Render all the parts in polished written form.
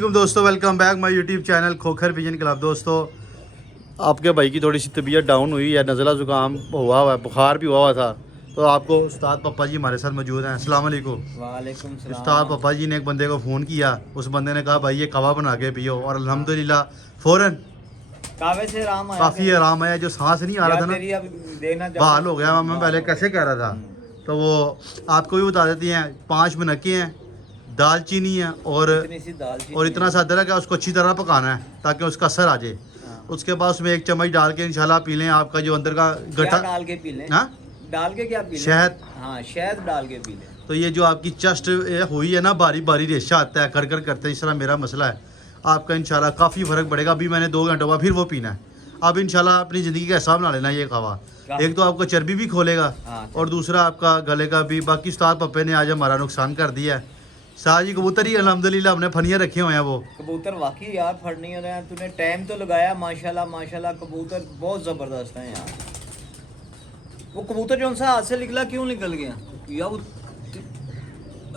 दोस्तों welcome back my YouTube channel Khokhar vision club. दोस्तों आपके भाई की थोड़ी सी तबीयत डाउन हुई है, नज़ला ज़ुकाम हुआ है, बुखार भी हुआ था। तो आपको उस्ताद पप्पा जी हमारे साथ मौजूद हैं। अस्सलाम वालेकुम। वालेकुम सलाम। उस्ताद पप्पा जी ने एक बंदे को फ़ोन किया, उस बंदे ने कहा भाई ये कवा बना के पियो, और अल्हम्दुलिल्लाह फ़ौरन कावे से आराम आया, काफ़ी आराम आया। जो सांस नहीं आ रहा था ना बहाल हो गया। मैं पहले कैसे कह रहा था, तो वो आपको भी बता देती हैं। 5 मिनके हैं, दालचीनी है और इतना सा अदरक है। उसको अच्छी तरह पकाना है ताकि उसका असर आ जाए। उसके बाद उसमें 1 चम्मच डाल के इंशाल्लाह पी लें। आपका जो अंदर का गट्टा डाल के पी लें। हाँ डाल के क्या पी लें? शहद। हाँ, शहद डाल के पी लें। तो ये जो आपकी चस्ट हुई है ना, बारी बारी रेशा आता है, कर कर करते हैं, इस तरह मेरा मसला है। आपका इंशाल्लाह काफ़ी फ़र्क पड़ेगा। अभी मैंने 2 घंटे बाद फिर वो पीना है। अब इंशाल्लाह अपनी ज़िंदगी का हिसाब बना लेना ये खावा। एक तो आपको चर्बी भी खोलेगा और दूसरा आपका गले का भी। बाकी उस्ताद पप्पे ने आज हमारा नुकसान कर दिया है। शाह जी कबूतर ही अल्हम्दुलिल्लाह हमने फनिया रखे हुए हैं। वो कबूतर वाकई यार फट नहीं हो रहे हैं। तूने टाइम तो लगाया, माशाल्लाह माशाल्लाह। कबूतर बहुत ज़बरदस्त है यार। वो कबूतर जो सा हाथ से निकला क्यों निकल गया या वो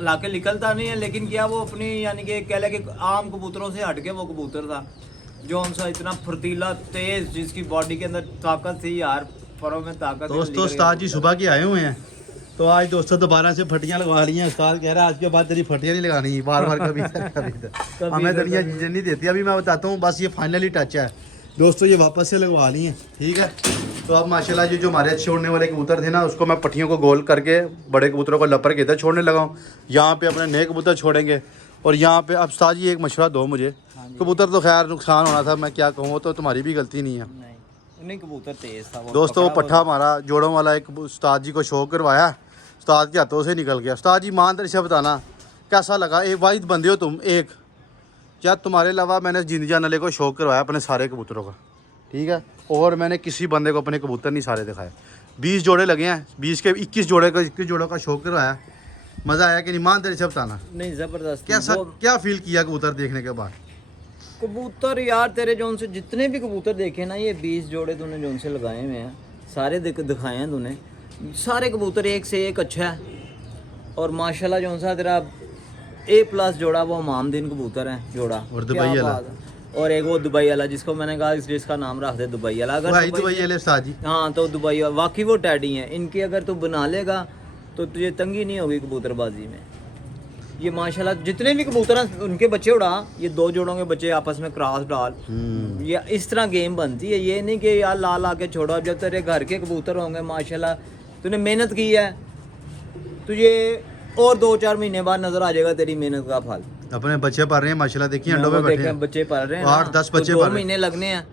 लाके निकलता नहीं है, लेकिन क्या वो अपनी यानी कि कह ले कि आम कबूतरों से हट के वो कबूतर था जो उनसा इतना फुर्तीला तेज, जिसकी बॉडी के अंदर ताकत थी यार, परों में ताकत। दोस्तों उस्ताद जी सुबह के आए हुए हैं, तो आज दोस्तों दोबारा से फटियाँ लगवा ली हैं। उस्ताद कह रहा है आज के बाद तेरी फटियाँ नहीं लगानी, बार बार कभी हमें दुनिया चीज़ें नहीं देती। अभी मैं बताता हूँ, बस ये फाइनली टच है दोस्तों, ये वापस से लगवा ली हैं। ठीक है, तो अब माशाल्लाह जो हमारे अच्छे उड़ने वाले कबूतर थे ना, उसको मैं पट्टियों को गोल करके बड़े कबूतरों को लपर के इधर छोड़ने लगा हूँ। यहाँ पे अपने नए कबूतर छोड़ेंगे। और यहाँ पे अब उस्ताद जी एक मशवरा दो मुझे। कबूतर तो खैर नुकसान होना था, मैं क्या कहूँ, तो तुम्हारी भी गलती नहीं है। नहीं, कबूतर तेज था दोस्तों वो पट्ठा हमारा जोड़ों वाला एक उस्ताद जी को शौक करवाया, उस्ताद के हाथों से निकल गया। उस्ताद जी ईमानदारी से बताना कैसा लगा? एक वाहिद बंदे हो तुम, एक क्या तुम्हारे अलावा मैंने जिंद जान वाले को शौक करवाया अपने सारे कबूतरों का, ठीक है, और मैंने किसी बंदे को अपने कबूतर नहीं सारे दिखाए। 20 जोड़े लगे हैं, 20 के 21 जोड़ों का शौक करवाया। मज़ा आया कि नहीं? ईमानदारी से बताना। नहीं, ज़बरदस्त। क्या फील किया कबूतर देखने के बाद? कबूतर यार तेरे जोन से जितने भी कबूतर देखे ना, ये 20 जोड़े तूने जोन से लगाए हुए हैं, सारे दिखाए हैं तूने। सारे कबूतर एक से एक अच्छा है। और माशाल्लाह जोन सा तेरा A+ जोड़ा वो मामदीन कबूतर है जोड़ा, और दुबई वाला, और एक वो दुबई वाला जिसको मैंने कहा जिसका नाम रख दे दुबई वाला। अगर दुबई वाले उस्ताद जी, हाँ तो दुबई वाकई वो टैडी है। इनकी अगर तू बना लेगा तो तुझे तंगी नहीं होगी कबूतरबाजी में। ये माशाल्लाह जितने भी कबूतर हैं उनके बच्चे उड़ा, ये 2 जोड़ों के बच्चे आपस में क्रॉस डाल, ये इस तरह गेम बनती है। ये नहीं कि यार ला के छोड़ो। अब जब तेरे घर के कबूतर होंगे माशाल्लाह, तूने मेहनत की है, तुझे और 2-4 महीने बाद नजर आ जाएगा तेरी मेहनत का फल। अपने बच्चे पढ़ रहे हैं माशाल्लाह, देखिए अंडों में बैठे हैं बच्चे पढ़ रहे हैं, 8-10 बच्चे, 2 महीने लगने हैं।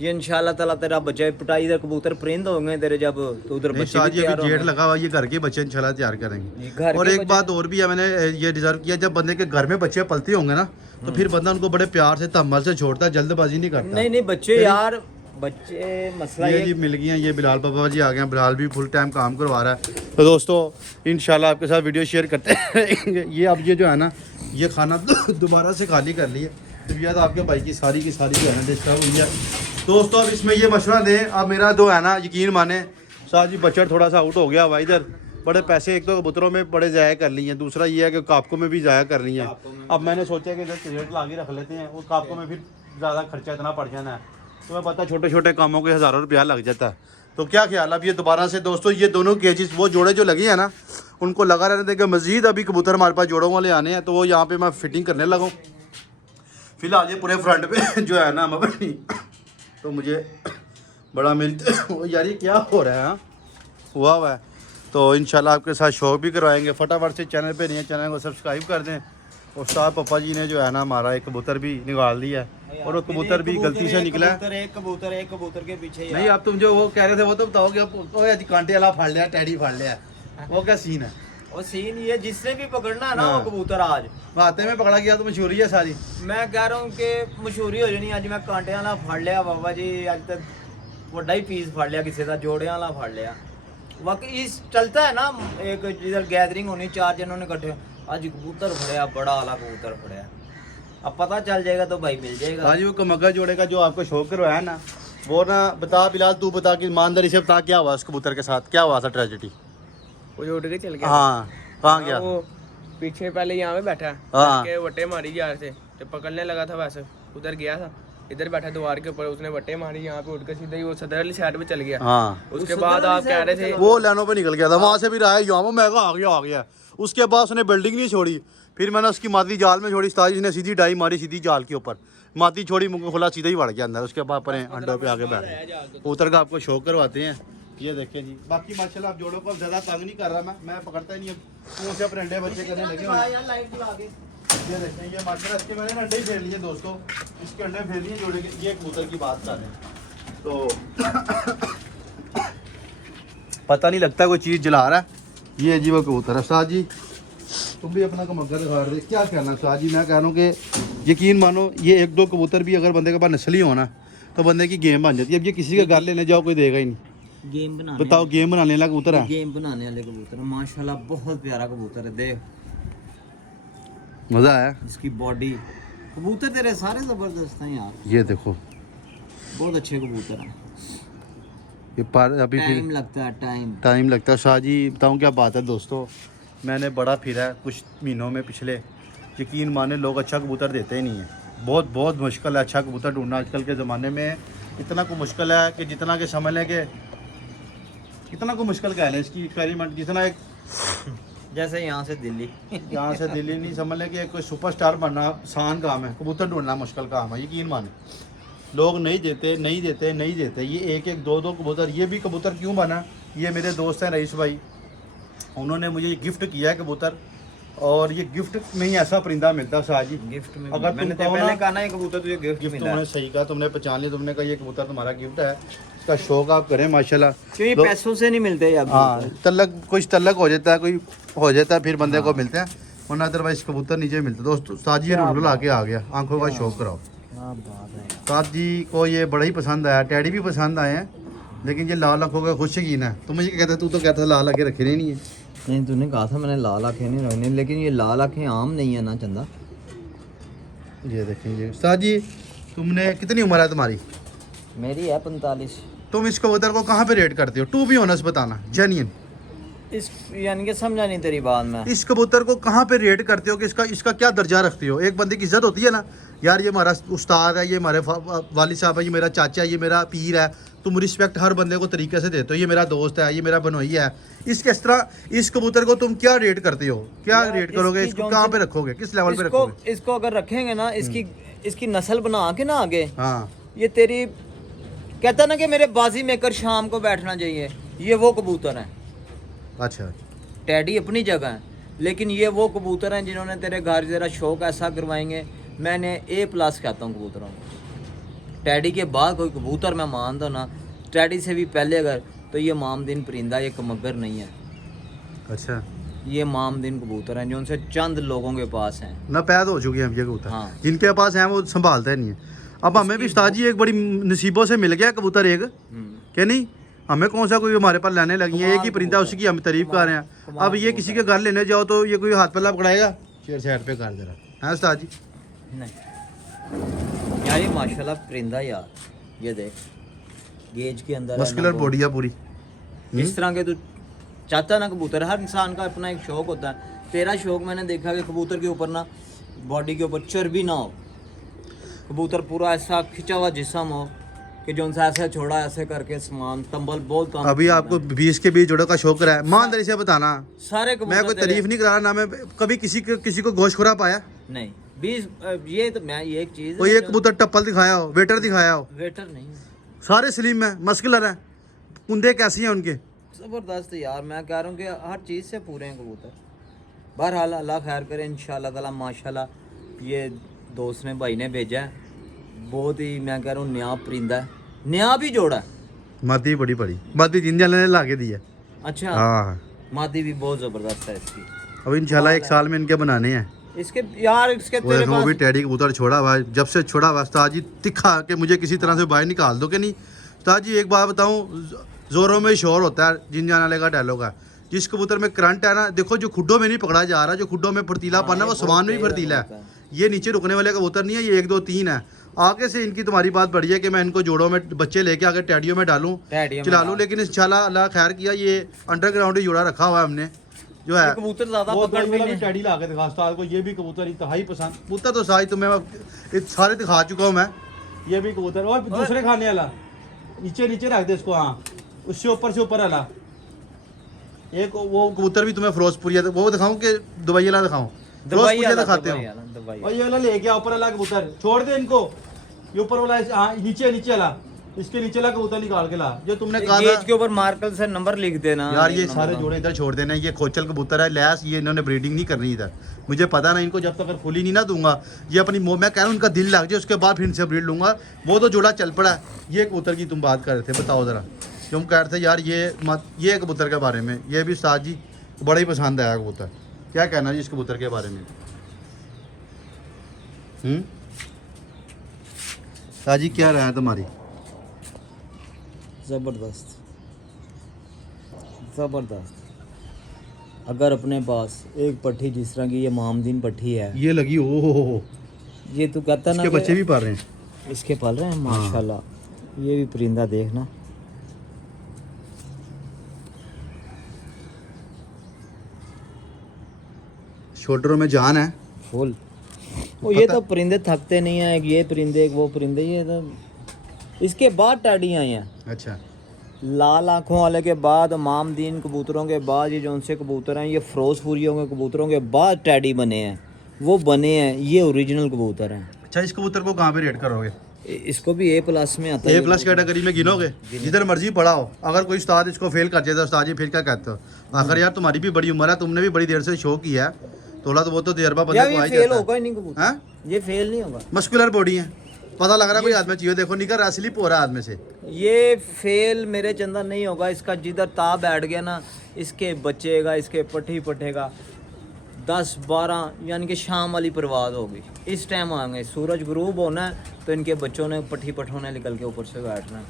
ये इंशाल्लाह ताला तेरा बच्चा पिटाई दे कबूतर परिंद होंगे तेरे जब, तो उधर बच्चे भी तैयार होंगे। जेठ लगा हुआ, ये घर के बच्चे इंशाल्लाह तैयार करेंगे। और एक बात और भी है, मैंने ये डिजर्व किया, जब बंदे के घर में बच्चे पलते होंगे ना, तो फिर बंदा उनको बड़े प्यार से तम्मल से छोड़ता है, जल्दबाजी नहीं करता। नहीं बच्चे यार, बच्चे मसला ये जी मिल गए हैं। ये बिलाल पापा जी आ गए हैं, बिलाल भी फुल टाइम काम करवा रहा है। तो दोस्तों इंशाल्लाह आपके साथ वीडियो शेयर करते हैं। ये अब ये जो है ना, ये खाना दोबारा से खाली कर लिए। तबीयत आपके भाई की सारी जो है ना डिस्टर्ब हुई है। दोस्तों अब इसमें ये मशवरा दें, अब मेरा जो है ना यकीन माने शाह जी बजट थोड़ा सा आउट हो गया हुआ इधर। बड़े पैसे एक तो कबूतरों में बड़े ज़ाया कर लिए हैं, दूसरा ये है कि कापकों में भी ज़ाया कर लिए हैं। अब मैंने सोचा कि इधर क्रिएट ला के रख लेते हैं, और कापकों में फिर ज़्यादा खर्चा इतना पड़ जाना है। तुम्हें पता छोटे छोटे कामों के हज़ारों रुपया लग जाता है। तो क्या ख्याल, अब ये दोबारा से दोस्तों ये दोनों केजेस वो जोड़े जो लगे हैं ना, उनको लगा रहने देंगे। मज़ीद अभी कबूतर हमारे पास जोड़ों वाले आने हैं, तो वो यहाँ पे मैं फिटिंग करने लगा। फिलहाल ये पूरे फ्रंट पे जो है ना हम अपनी, तो मुझे बड़ा मिलता यार, ये क्या हो रहा है हुआ है। तो इंशाल्लाह आपके साथ शो भी करवाएंगे। फटाफट से चैनल पे नहीं है, चैनल को सब्सक्राइब कर दें। और साहब पापा जी ने जो है ना हमारा एक कबूतर भी निकाल दिया है, और वो कबूतर भी गलती से निकला है। एक कबूतर के पीछे नहीं, आप तुम जो वो कह रहे थे वो तो बताओगे, कांटे वाला फाड़ लिया, टैडी फाड़ लिया, वो क्या सीन है? और सीन ये जिसने भी पकड़ना है ना वो कबूतर आज बातें में पकड़ा गया तो मशहूरी है सारी। मैं कह रहा हूँ कि मशहूरी हो जानी। आज मैं कांटे वाला फाड़ लिया बाबा जी, आज तक बड़ा ही पीस फाड़ लिया, किसी का जोड़े वाला फाड़ लिया। वाकई चलता है ना, एक जिधर गैदरिंग होनी 4 जनों ने इकट्ठे, आज कबूतर फड़िया, बड़ा वाला कबूतर फड़िया। अब पता चल जाएगा तो भाई मिल जाएगा। आज वो कमगा जोड़े का जो आपको शौक करवाया ना, वो ना बता बिलाल, तू बता कि ईमानदारी से बता क्या हुआ उस कबूतर के साथ, क्या हुआ था ट्रेजेडी? वो जो उड़ के चल गया। हाँ, कहाँ गया? वो पीछे पहले यहाँ पे बैठा हाँ, के वटे मारी जा रहे थे, तो पकड़ने लगा था, वैसे उधर गया था, इधर बैठा दीवार के ऊपर, उसने वट्टे मारी, यहाँ पे उठ के सीधा ही वो सदर वाली साइड पे चल गया। हाँ उसके बाद आप कह रहे थे वो लाइनों पे निकल गया था, वहां से भी रहा है यहाँ मैं आ गया। उसके बाद उसने बिल्डिंग नहीं छोड़ी, फिर मैंने उसकी मादी जाल में छोड़ी, उस्ताद जी ने सीधी डाई मारी सीधी जाल के ऊपर, मादी छोड़ी मुंह खुला सीधा ही बढ़ गया अंदर। उसके बाद अपने अंडों पे आगे बैठ गया। कबूतर का आपको शौक करवाते हैं, ये देखें जी। बाकी माशाल्लाह आप जोड़ों को ज़्यादा तंग नहीं कर रहा मैं पकड़ता ही नहीं, अब मुँह से अपने अंडे बच्चे करने लगे हुए हैं। ये देखें, ये माशाल्लाह इसके मैंने अंडे ही फेर लिए दोस्तों, इसके अंडे फेर लिए जोड़े के। ये कबूतर की बात कर रहे हैं तो पता नहीं लगता कोई चीज़ जला रहा है। ये जी वो कबूतर है। उस्ताद जी तुम भी अपना कमग्गा दिखा रहे, क्या कहना उस्ताद जी? मैं कह रहा हूँ कि यकीन मानो ये एक दो कबूतर भी अगर बंदे के पास नस्ली हो ना तो बंदे की गेम बन जाती है। अब ये किसी का घर लेने जाओ कोई देगा ही नहीं। गेम बनाने बताओ, गेम बनाने वाला कबूतर है, गेम बनाने वाले कबूतर माशाल्लाह बहुत प्यारा कबूतर है। देख मज़ा आया। इसकी बॉडी, कबूतर तेरे सारे जबरदस्त हैं यार, ये देखो बहुत अच्छे कबूतर हैं। ये पार अभी टाइम फिर लगता है, टाइम लगता है। शाह जी बताऊँ क्या बात है दोस्तों, मैंने बड़ा फिरा है कुछ महीनों में पिछले, यकीन माने लोग अच्छा कबूतर देते ही नहीं है। बहुत मुश्किल है अच्छा कबूतर ढूंढना आजकल के ज़माने में। इतना को मुश्किल है कि जितना के समझ लें कि कितना को मुश्किल कह लें इसकी एक्सपेरिमेंट, जितना एक जैसे यहाँ से दिल्ली यहाँ से दिल्ली नहीं समझ लें कि कोई सुपरस्टार बनना आसान काम है, कबूतर ढूंढना मुश्किल काम है। यकीन माने लोग नहीं देते। ये एक दो कबूतर, ये भी कबूतर क्यों बना, ये मेरे दोस्त हैं रईस भाई, उन्होंने मुझे गिफ्ट किया है कबूतर, और ये गिफ्ट में ही ऐसा परिंदा मिलता है शाह जी। गिफ्ट में अगर मैंने तुम तो कहो पहले ना, कहा ना ये कबूतर तुझे गिफ्ट गिफ्ट मिला तुमने है। सही कहा, तुमने पहचान लिया, तुमने कहा ये कबूतर तुम्हारा गिफ्ट है, इसका शौक आप करें माशाल्लाह। क्यों ये लोग- पैसों से नहीं मिलते यार हाँ कबूतर। तलक कुछ तलक हो जाता है, कोई हो जाता है फिर बंदे को मिलते हैं, वरना अदरवाइज कबूतर नीचे मिलते। दोस्तों उस्ताद जी रूल ला के आ गया, आंखों का शौक कराओ। क्या बात है यार। उस्ताद जी को ये बड़ा ही पसंद आया, टैडी भी पसंद आए हैं, लेकिन ये लाल आंखों का खुद शकीन है। तो मुझे कहता तू तो कहता लाल आंखें रखे नहीं है। नहीं तूने कहा था मैंने लाल आँखें नहीं रखनी, लेकिन ये लाल आँखें आम नहीं है ना चंदा। ये देखेंगे उस्ताद जी, तुमने कितनी उम्र है तुम्हारी? मेरी है 45। तुम इस कबूतर को कहाँ पे रेट करते हो? टू बी ऑनेस्ट बताना, जेन्युइन। इस यानी कि समझा नहीं तेरी बात मैं। इस कबूतर को कहाँ पे रेट करते हो कि इसका क्या दर्जा रखते हो? एक बंदे की इज्जत होती है ना, यार ये हमारा उस्ताद है, ये हमारे वालिद साहब है, ये मेरा चाचा है, ये मेरा पीर है। तुम रिस्पेक्ट हर बंदे को तरीके से देते हो, ये मेरा दोस्त है, ये मेरा बनोई है। इस तरह इस कबूतर को तुम क्या रेट करते हो? क्या रेट करोगे इसको? कहाँ पे रखोगे? किस लेवल पे रखोगे? इसको अगर रखेंगे ना, इसकी नस्ल बना के ना आगे, हाँ ये तेरी कहता ना कि मेरे बाजी मेकर शाम को बैठना चाहिए, ये वो कबूतर हैं। अच्छा, टैडी अपनी जगह है, लेकिन ये वो कबूतर हैं जिन्होंने तेरे घर जरा शौक ऐसा करवाएंगे। मैंने A+ कहता हूँ कबूतरों को। टैडी के बाद कोई कबूतर मैं मानता हूँ ना, टैडी से भी पहले अगर, तो ये मामदीन परिंदा, ये कमगर नहीं है। अच्छा, ये मामदीन कबूतर हैं जो उनसे चंद लोगों के पास हैं। ना पैदा हो चुके हैं अब ये कबूतर। हाँ। जिनके पास हैं वो संभालते नहीं है। अब हमें भी उस्ताद जी एक बड़ी नसीबों से मिल गया कबूतर एक, क्या नहीं? हमें कौन सा कोई हमारे पास लाने लगी है, एक ही परिंदा, उसकी हम तारीफ कर रहे हैं। अब ये किसी के घर लेने जाओ तो ये कोई हाथ पल्ला पकड़ाएगा? शेर साइड पे कर दे रहा है उस्ताद जी। नहीं यार ये माशाल्लाह परिंदा यार, ये देख गेज के अंदर है मस्कुलर ना, बॉडी है पूरी। इस तरह के तू चाहता ना कबूतर, हर इंसान का अपना एक शौक होता है। तेरा शौक मैंने देखा कि कबूतर के ऊपर ना, बॉडी के ऊपर चर्बी ना हो, कबूतर पूरा ऐसा खिंचा हुआ जिस्म हो कि जो उनसे ऐसे छोड़ा ऐसे करके सामान तंबल बहुत कम। अभी आपको 20 के 20 जोड़ों का शौक रहा है, ईमानदारी से बताना। सारे मैं कबूतर कोई तेरे- तारीफ नहीं करा रहा, ना मैं कभी किसी को गोश्त खुरा पाया। नहीं 20 ये तो मैं ये एक चीज कोई एक कबूतर टप्पल दिखाया हो, वेटर दिखाया हो? वेटर नहीं, सारे स्लिम है, मस्कुलर है, कुंदे कैसी हैं उनके? जबरदस्त यार। मैं कह रहा हूँ कि हर चीज़ से पूरे हैं कबूतर। बहरहाल अल्लाह खैर करे इंशाल्लाह ताला। माशाल्लाह ये दोस्त ने भाई ने भेजा है, बहुत ही मैं कह रहा हूँ नया परिंदा है, नया भी जोड़ा है। मादी बड़ी मादी जिंदे ने ला के दी है। अच्छा हाँ, मादी भी बहुत ज़बरदस्त है इसकी। अब इंशाल्लाह एक साल में इनके बनाने हैं। इसके यार इसके वो तेरे देखो वो भी पास टैडी कबूतर छोड़ा हुआ है, जब से छोड़ा हुआ उस्ताद जी तिखा कि मुझे किसी तरह से बाहर निकाल दो कि नहीं। उस्ताद जी एक बात बताऊँ, जोरों में शोर होता है जिन जाने वाले का डायलॉग है। जिस कबूतर में करंट है ना, देखो जो खुड्डों में नहीं पकड़ा जा रहा, जो खुड्डों में फर्तीला पाना वो समान में भी फर्तीला है। ये नीचे रुकने वाले कबूतर नहीं है, ये 1 2 3 है। आगे से इनकी तुम्हारी बात बढ़ी है कि मैं इनको जोड़ों में बच्चे लेके आगे टैडियों में डालूं, टैडियों में चला लूँ, लेकिन इंशाल्लाह अल्लाह खैर किया, ये अंडरग्राउंड ही जोड़ा रखा हुआ है हमने। जो है ये कबूतर ज्यादा वो पकड़ दो में वाला भी नहीं। टैडी ला के दिखा उस्ताद को, ये भी कबूतर इंतहाई पसंद। कबूतर तो सारी तुम्हें मैं सारे दिखा चुका हूँ मैं। ये भी कबूतर और दूसरे खाने वाला नीचे नीचे रख दे इसको, हाँ उससे ऊपर वाला एक वो कबूतर भी तुम्हें फिरोजपुरिया वो दिखाऊं कि दुबई वाला दिखाऊं? फिरोजपुरिया दिखाते हो। और ये वाला ले गया ऊपर वाला कबूतर, छोड़ दे इनको, ये ऊपर वाला हाँ नीचे वाला, इसके नीचे वाला कबूतर निकाल के ला जो तुमने कहा गेज था। के ऊपर मार्कर से नंबर लिख देना यार ये सारे जोड़े इधर छोड़ देना, ये खोचल कबूतर है लैस, ये इन्होंने ब्रीडिंग नहीं करनी इधर, मुझे पता ना इनको जब तक अगर फुली नहीं ना दूंगा ये अपनी मैं कह रहा हूँ उनका दिल लग जाए उसके बाद फिर इनसे ब्रीड लूंगा। वो तो जोड़ा चल पड़ा है। ये कबूतर की तुम बात कर रहे थे, बताओ ज़रा, जो हम कह रहे थे यार ये कबूतर के बारे में, ये भी उस्ताद जी बड़ा ही पसंद आया कबूतर, क्या कहना जी इस कबूतर के बारे में? उस्ताद जी क्या राय तुम्हारी? ज़बरदस्त ज़बरदस्त। अगर अपने पास एक पट्टी जिस तरह की ये मामदीन पट्टी है, ये लगी हो ये तू कहता ना इसके कि बच्चे भी पाल रहे हैं। इसके पाल रहे हैं माशाल्लाह। ये भी परिंदा देखना, शोल्डरों में जान है फुल। वो ये तो परिंदे थकते नहीं हैं, एक ये परिंदे एक वो परिंदे, ये तो इसके बाद टैडी आई हैं। अच्छा लाल आंखों वाले के बाद, मामदीन कबूतरों के बाद, ये जो उनसे कबूतर हैं ये फिरोजपुरियों के कबूतरों के बाद टैडी बने हैं, वो बने हैं, ये ओरिजिनल कबूतर हैं। अच्छा इस कबूतर को कहाँ पे रेट करोगे? इसको भी A+ में आता है। A+ कैटेगरी में गिनोगे? जिधर मर्जी पड़ा हो, अगर कोई उस्ताद इसको फेल कर जाए तो उस्ताद जी फिर क्या कहते हो? आखिर यार तुम्हारी भी बड़ी उम्र है, तुमने भी बड़ी देर से शो किया है, थोड़ा तो वो तो तजर्बा बंदे को आ ही फेल जाता होगा है। ही नहीं कबूतर, हैं? ये फेल नहीं होगा। मस्कुलर बॉडी है, पता लग रहा है कोई हाथ में चाहिए, देखो निकर स्लिप हो रहा है हाथ में से। ये फेल मेरे चंदा नहीं होगा। इसका जिधर ता बैठ गया ना, इसके बचेगा, इसके पट्टी पटेगा 10-12, यानी कि शाम वाली परवाज होगी। इस टाइम आएंगे, सूरज गुरूब होना है तो इनके बच्चों ने पट्टी पठोने निकल के ऊपर से बैठना है।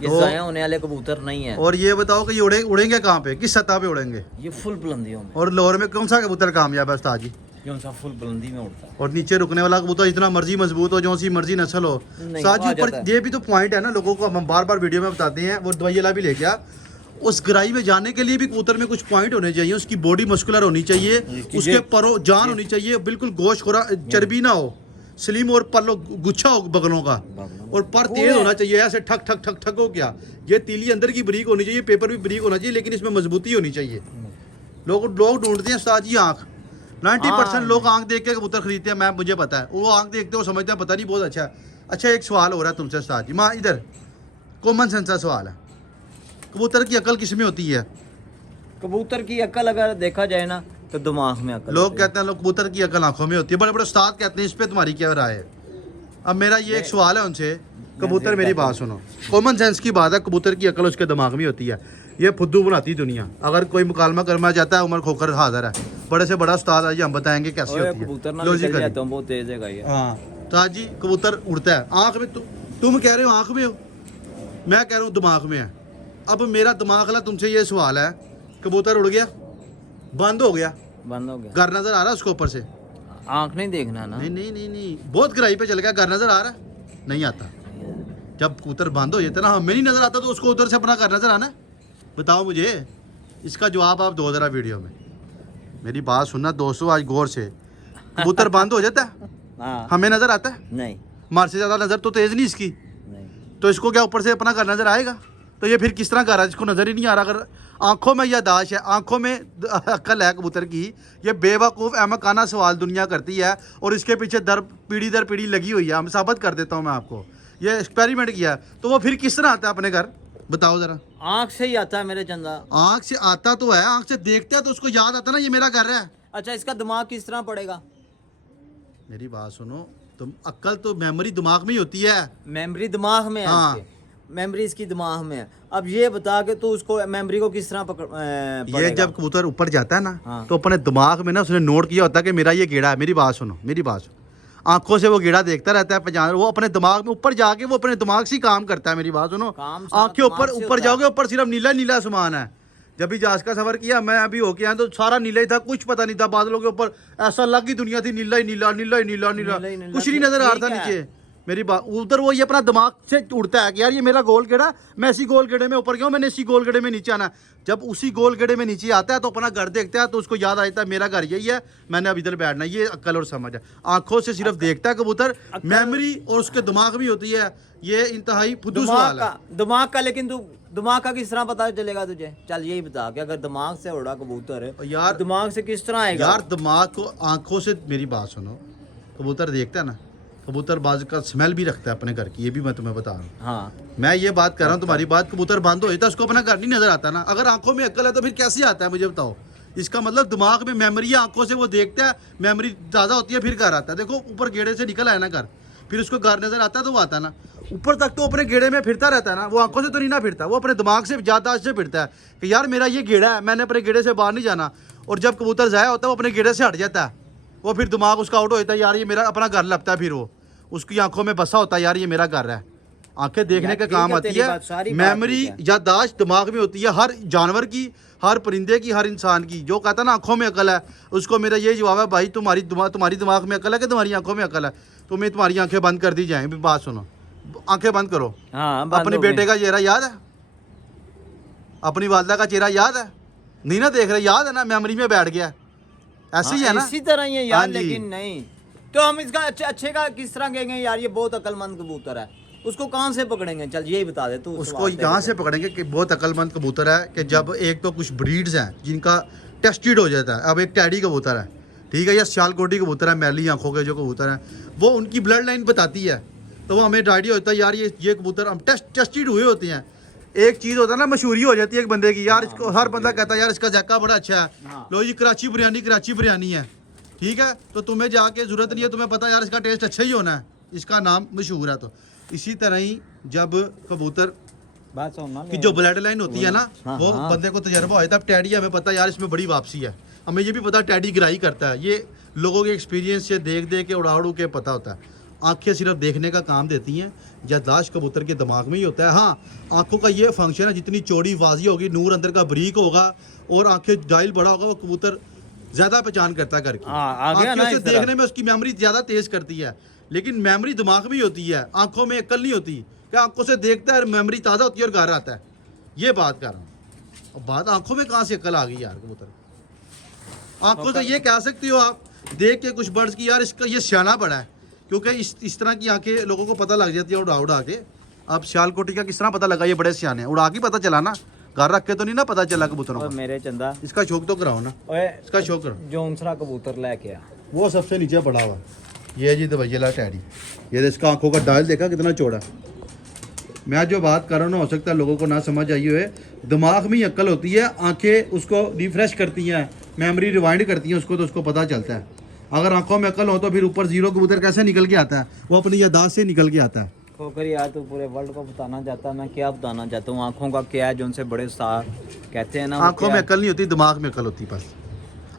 ये तो- ज़ाया होने वाले कबूतर नहीं है। और ये बताओ कि ये उड़ेंगे कहाँ पे, किस सतह पे उड़ेंगे? ये फुल बुलंदियों में, और लाहौर में कौन सा कबूतर कामयाब है उस्ताद जी? जो सा फुल बुलंदी में उड़ता है। और नीचे रुकने वाला कबूतर जितना मर्जी मजबूत हो, जो सी मर्जी नस्ल हो, नहीं, साथ आ ही ऊपर जाता है। ये भी तो पॉइंट है ना, लोगों को हम बार बार वीडियो में बताते हैं, वो दवाई वाला भी ले गया, उस गहराई में जाने के लिए भी कबूतर में कुछ पॉइंट होने चाहिए, उसकी बॉडी मस्कुलर होनी चाहिए, उसके परों जान होनी चाहिए, बिल्कुल गोश्त खोरा चर्बी ना हो, स्लिम और पल्लो गुच्छा हो बगलों का, और पर तेज होना चाहिए, ऐसे ठक ठक ठक ठक हो क्या, ये तीली अंदर की बरीक होनी चाहिए, पेपर भी बरीक होना चाहिए, लेकिन इसमें मजबूती होनी चाहिए। लोग ढूंढते हैं उस्ताद जी आँख, 90% लोग आँख देख के कबूतर खरीदते हैं, मैं मुझे पता है, वो आँख देखते हो समझते हैं पता नहीं बहुत अच्छा है। अच्छा एक सवाल हो रहा है तुमसे उस्ताद जी, माँ इधर कॉमन सेंस का सवाल है, कबूतर की अकल किस में होती है? कबूतर की अकल अगर देखा जाए ना तो दिमाग में अकल लोग होती है। कहते हैं लोग कबूतर की अकल आंखों में होती है, बड़े बड़े उस्ताद कहते हैं, इस पे तुम्हारी क्या राय है? अब मेरा ये एक सवाल है उनसे, कबूतर मेरी बात सुनो, कॉमन सेंस की बात है, कबूतर की अकल उसके दिमाग में होती है, ये फुद्दू बनाती दुनिया। अगर कोई मुकालमा करना चाहता है, उमर खोकर हाजिर है, बड़े से बड़ा उस्ताद है जी, हम बताएंगे कैसे ओए, होती कबूतर ना है। लो जी निकल करिए। जाए तो बहुत तेज है ये। हाँ उस्ताद जी कबूतर उड़ता है आँख में, तुम कह रहे हो आँख में हो, मैं कह रहा हूँ दिमाग में है। अब मेरा दिमाग वाला तुमसे ये सवाल है, कबूतर उड़ गया, बंद हो गया, बंद हो गया, घर नजर आ रहा है उसको ऊपर से? आंख नहीं देखना ना। नहीं नहीं नहीं नहीं, बहुत गहराई पे चल गया, घर नजर आ रहा है? नहीं आता। जब कबूतर बंद हो जाता ना, हमें नहीं नजर आता तो उसको उधर से अपना घर नजर आना है? बताओ मुझे, इसका जवाब आप दो जरा वीडियो में। मेरी बात सुनना दोस्तों आज गौर से, कबूतर बंद हो जाता है, हाँ, हमें नजर आता है? नहीं हमारे से ज्यादा नजर तो तेज नहीं इसकी, नहीं। तो इसको क्या ऊपर से अपना घर नजर आएगा? तो ये फिर किस तरह कर रहा है, इसको नजर ही नहीं आ रहा। अगर आंखों में यादाश्त है, आंखों में अक्ल है कबूतर की, ये बेवकूफ़ अहमकाना सवाल दुनिया करती है, और इसके पीछे दर पीढ़ी लगी हुई है। हम साबित कर देता हूँ मैं आपको, ये एक्सपेरिमेंट किया है। तो वो फिर किस तरह आता है अपने घर, बताओ ज़रा? आंख से ही आता है मेरे चंदा। आँख से आता तो है, आँख से देखते हैं तो उसको याद आता ना ये मेरा घर है। अच्छा, इसका दिमाग किस तरह पड़ेगा? मेरी बात सुनो, तुम अक्ल तो मेमोरी दिमाग में ही होती है। मेमोरी दिमाग में है, हाँ। इसके मेमोरी इसकी दिमाग में है। अब ये बता के तू उसको मेमोरी को किस तरह ये पड़ेगा? जब कबूतर ऊपर जाता है ना, हाँ। तो अपने दिमाग में ना उसने नोट किया होता है कि मेरा ये गेड़ा है। मेरी बात सुनो, मेरी बात सुनो, आंखों से वो गेड़ा देखता रहता है पहचान, वो अपने दिमाग में ऊपर जाके वो अपने दिमाग से ही काम करता है। मेरी बात सुनो, काम सारा आंखें दिमाग ऊपर से ऊपर होता है। जाओगे, ऊपर सिर्फ नीला नीला आसमान है। जब भी जहाज का सफर किया मैं अभी होके आया तो सारा नीला ही था, कुछ पता नहीं था, बादलों के ऊपर ऐसा लग ही दुनिया थी, नीला ही नीला नीला ही नीला नीला, नीला ही नीला, कुछ नहीं नजर आ रहा था ठीक है। नीचे। मेरी बात उधर वो ये अपना दिमाग से उड़ता है कि यार ये मेरा गोल गेड़ा, मैं इसी गोल गेड़े में ऊपर गया हूँ, मैंने इसी गोल गेड़े में नीचे आना है। जब उसी गोल गेड़े में नीचे आता है तो अपना घर देखता है तो उसको याद आता है मेरा घर यही है, मैंने अब इधर बैठना है। ये अक्ल और समझ है। आंखों से सिर्फ देखता है कबूतर, मेमोरी और उसके दिमाग में होती है, ये इंतहाई फुद्दू सवाल है। दिमाग का, लेकिन तू दिमाग का किस तरह पता चलेगा तुझे? चल यही बता कि अगर दिमाग से उड़ा कबूतर है यार, दिमाग से किस तरह आएगा? यार दिमाग को आंखों से, मेरी बात सुनो, कबूतर देखता है ना, कबूतर बाज का स्मेल भी रखता है अपने घर की, ये भी मैं तुम्हें बता रहा हूँ। हाँ, मैं ये बात कर रहा हूँ तुम्हारी बात, कबूतर बंद हो जाता है उसको अपना घर नहीं नजर आता ना। अगर आंखों में अक्ल है तो फिर कैसे आता है मुझे बताओ? इसका मतलब दिमाग में मेमोरी है, आंखों से वो देखता है, मेमोरी ज़्यादा होती है फिर घर आता है। देखो ऊपर गेड़े से निकल आया ना घर, फिर उसको घर नजर आता है तो वो आता है ना। ऊपर तक तो अपने गेड़े में फिरता रहता है ना, वो आंखों से तो नहीं ना फिरता, वो अपने दिमाग से याददाश्त से फिरता है कि यार मेरा ये गेड़ा है, मैंने अपने गेड़े से बाहर नहीं जाना। और जब कबूतर ज़ाया होता है वो अपने गेड़े से हट जाता है, वो फिर दिमाग उसका आउट हो जाता है, यार ये मेरा अपना घर लगता है। फिर वो उसकी आंखों में बसा होता है, यार ये मेरा घर है। आंखें देखने के काम आती है, मेमोरी याददाश्त दिमाग में होती है, हर जानवर की, हर परिंदे की, हर इंसान की। जो कहता है ना आंखों में अकल है, उसको मेरा ये जवाब है, भाई तुम्हारी दिमाग में अकल है कि तुम्हारी आंखों में अकल है? तुम्हें तुम्हारी आंखें बंद कर दी जाएं। बात सुनो, आंखें बंद करो। हाँ, अपने बेटे का चेहरा याद है? अपनी वालदा का चेहरा याद है? नहीं ना देख रहे, याद है ना, मेमोरी में बैठ गया। ऐसे ही है ना, इसी तरह ही है यार। हाँ जी। लेकिन नहीं तो हम इसका अच्छे का किस तरह कहेंगे यार ये बहुत अक्लमंद कबूतर है, उसको कहाँ से पकड़ेंगे? चल यही बता दे तू। उसको यहाँ से पकड़ेंगे कि बहुत अक्लमंद कबूतर है कि जब एक तो कुछ ब्रीड्स हैं जिनका टेस्टेड हो जाता है। अब एक टैडी कबूतर है, ठीक है, या सियालकोटी कबूतर है, मैली आंखों के जो कबूतर हैं, वो उनकी ब्लड लाइन बताती है, तो वो हमें आइडिया होता है यार ये कबूतर हम टेस्टेड हुए होते हैं। एक चीज़ होता है ना, मशहूरी हो जाती है एक बंदे की, यार इसको हर बंदा कहता है यार इसका जायका बड़ा अच्छा है, लो जी कराची बिरयानी है, ठीक है, तो तुम्हें जाके जरूरत नहीं है, तुम्हें पता यार इसका टेस्ट अच्छा ही होना है, इसका नाम मशहूर है। तो इसी तरह ही जब कबूतर बात सुनना कि जो ब्लड लाइन होती है ना, हाँ, वो हाँ। बंदे को तजर्बा होता है। अब टैडी हमें पता है यार इसमें बड़ी वापसी है, हमें ये भी पता टैडी गिराई करता है, ये लोगों के एक्सपीरियंस से देख के उड़ा के पता होता है। आंखें सिर्फ देखने का काम देती हैं, याददाश्त कबूतर के दिमाग में ही होता है। हाँ, आंखों का ये फंक्शन है, जितनी चौड़ी वाजी होगी, नूर अंदर का बरीक होगा और आंखें डायल बड़ा होगा, वो कबूतर ज़्यादा पहचान करता है करके। आंखें से देखने में उसकी मेमोरी ज़्यादा तेज करती है, लेकिन मेमोरी दिमाग में ही होती है, आंखों में अक्ल नहीं होती। क्या आंखों से देखता है, मेमोरी ताज़ा होती है और घर आता है। ये बात कर रहा हूँ। अब बात आंखों में कहाँ से अक्ल आ गई यार? कबूतर आंखों से ये कह सकती हो आप देख के कुछ बर्ड्स की, यार इसका ये सियाना बड़ा है, क्योंकि इस तरह की आंखें लोगों को पता लग जाती है उड़ा के। अब सियालकोटी का किस तरह पता लगा ये बड़े सियाने? उड़ा के पता चला ना, घर रख के तो नहीं ना पता चला कबूतरों का। मेरे चंदा इसका शौक तो कराओ ना, ओए इसका शौक करो। जोनसरा कबूतर लेके आ, वो सबसे नीचे पड़ा हुआ ये जी दवाइला टैडी, ये इसका आंखों का डायल देखा कितना चौड़ा। मैं जो बात कर रहा हूँ ना, हो सकता है लोगों को ना समझ आई हुए, दिमाग में ही अक्ल होती है, आंखें उसको रिफ्रेश करती हैं, मेमोरी रिवाइंड करती हैं उसको, तो उसको पता चलता है। अगर आंखों में अकल हो तो फिर ऊपर जीरो कबूतर कैसे निकल के आता है? वो अपनी यादाश्त से निकल के आता है। खोकर यार तू पूरे वर्ल्ड को बताना चाहता है, मैं क्या बताना चाहता हूँ? आंखों का क्या है जो उनसे बड़े सार कहते हैं ना, वो आंखों क्या में है? अकल नहीं होती, दिमाग में अकल होती। बस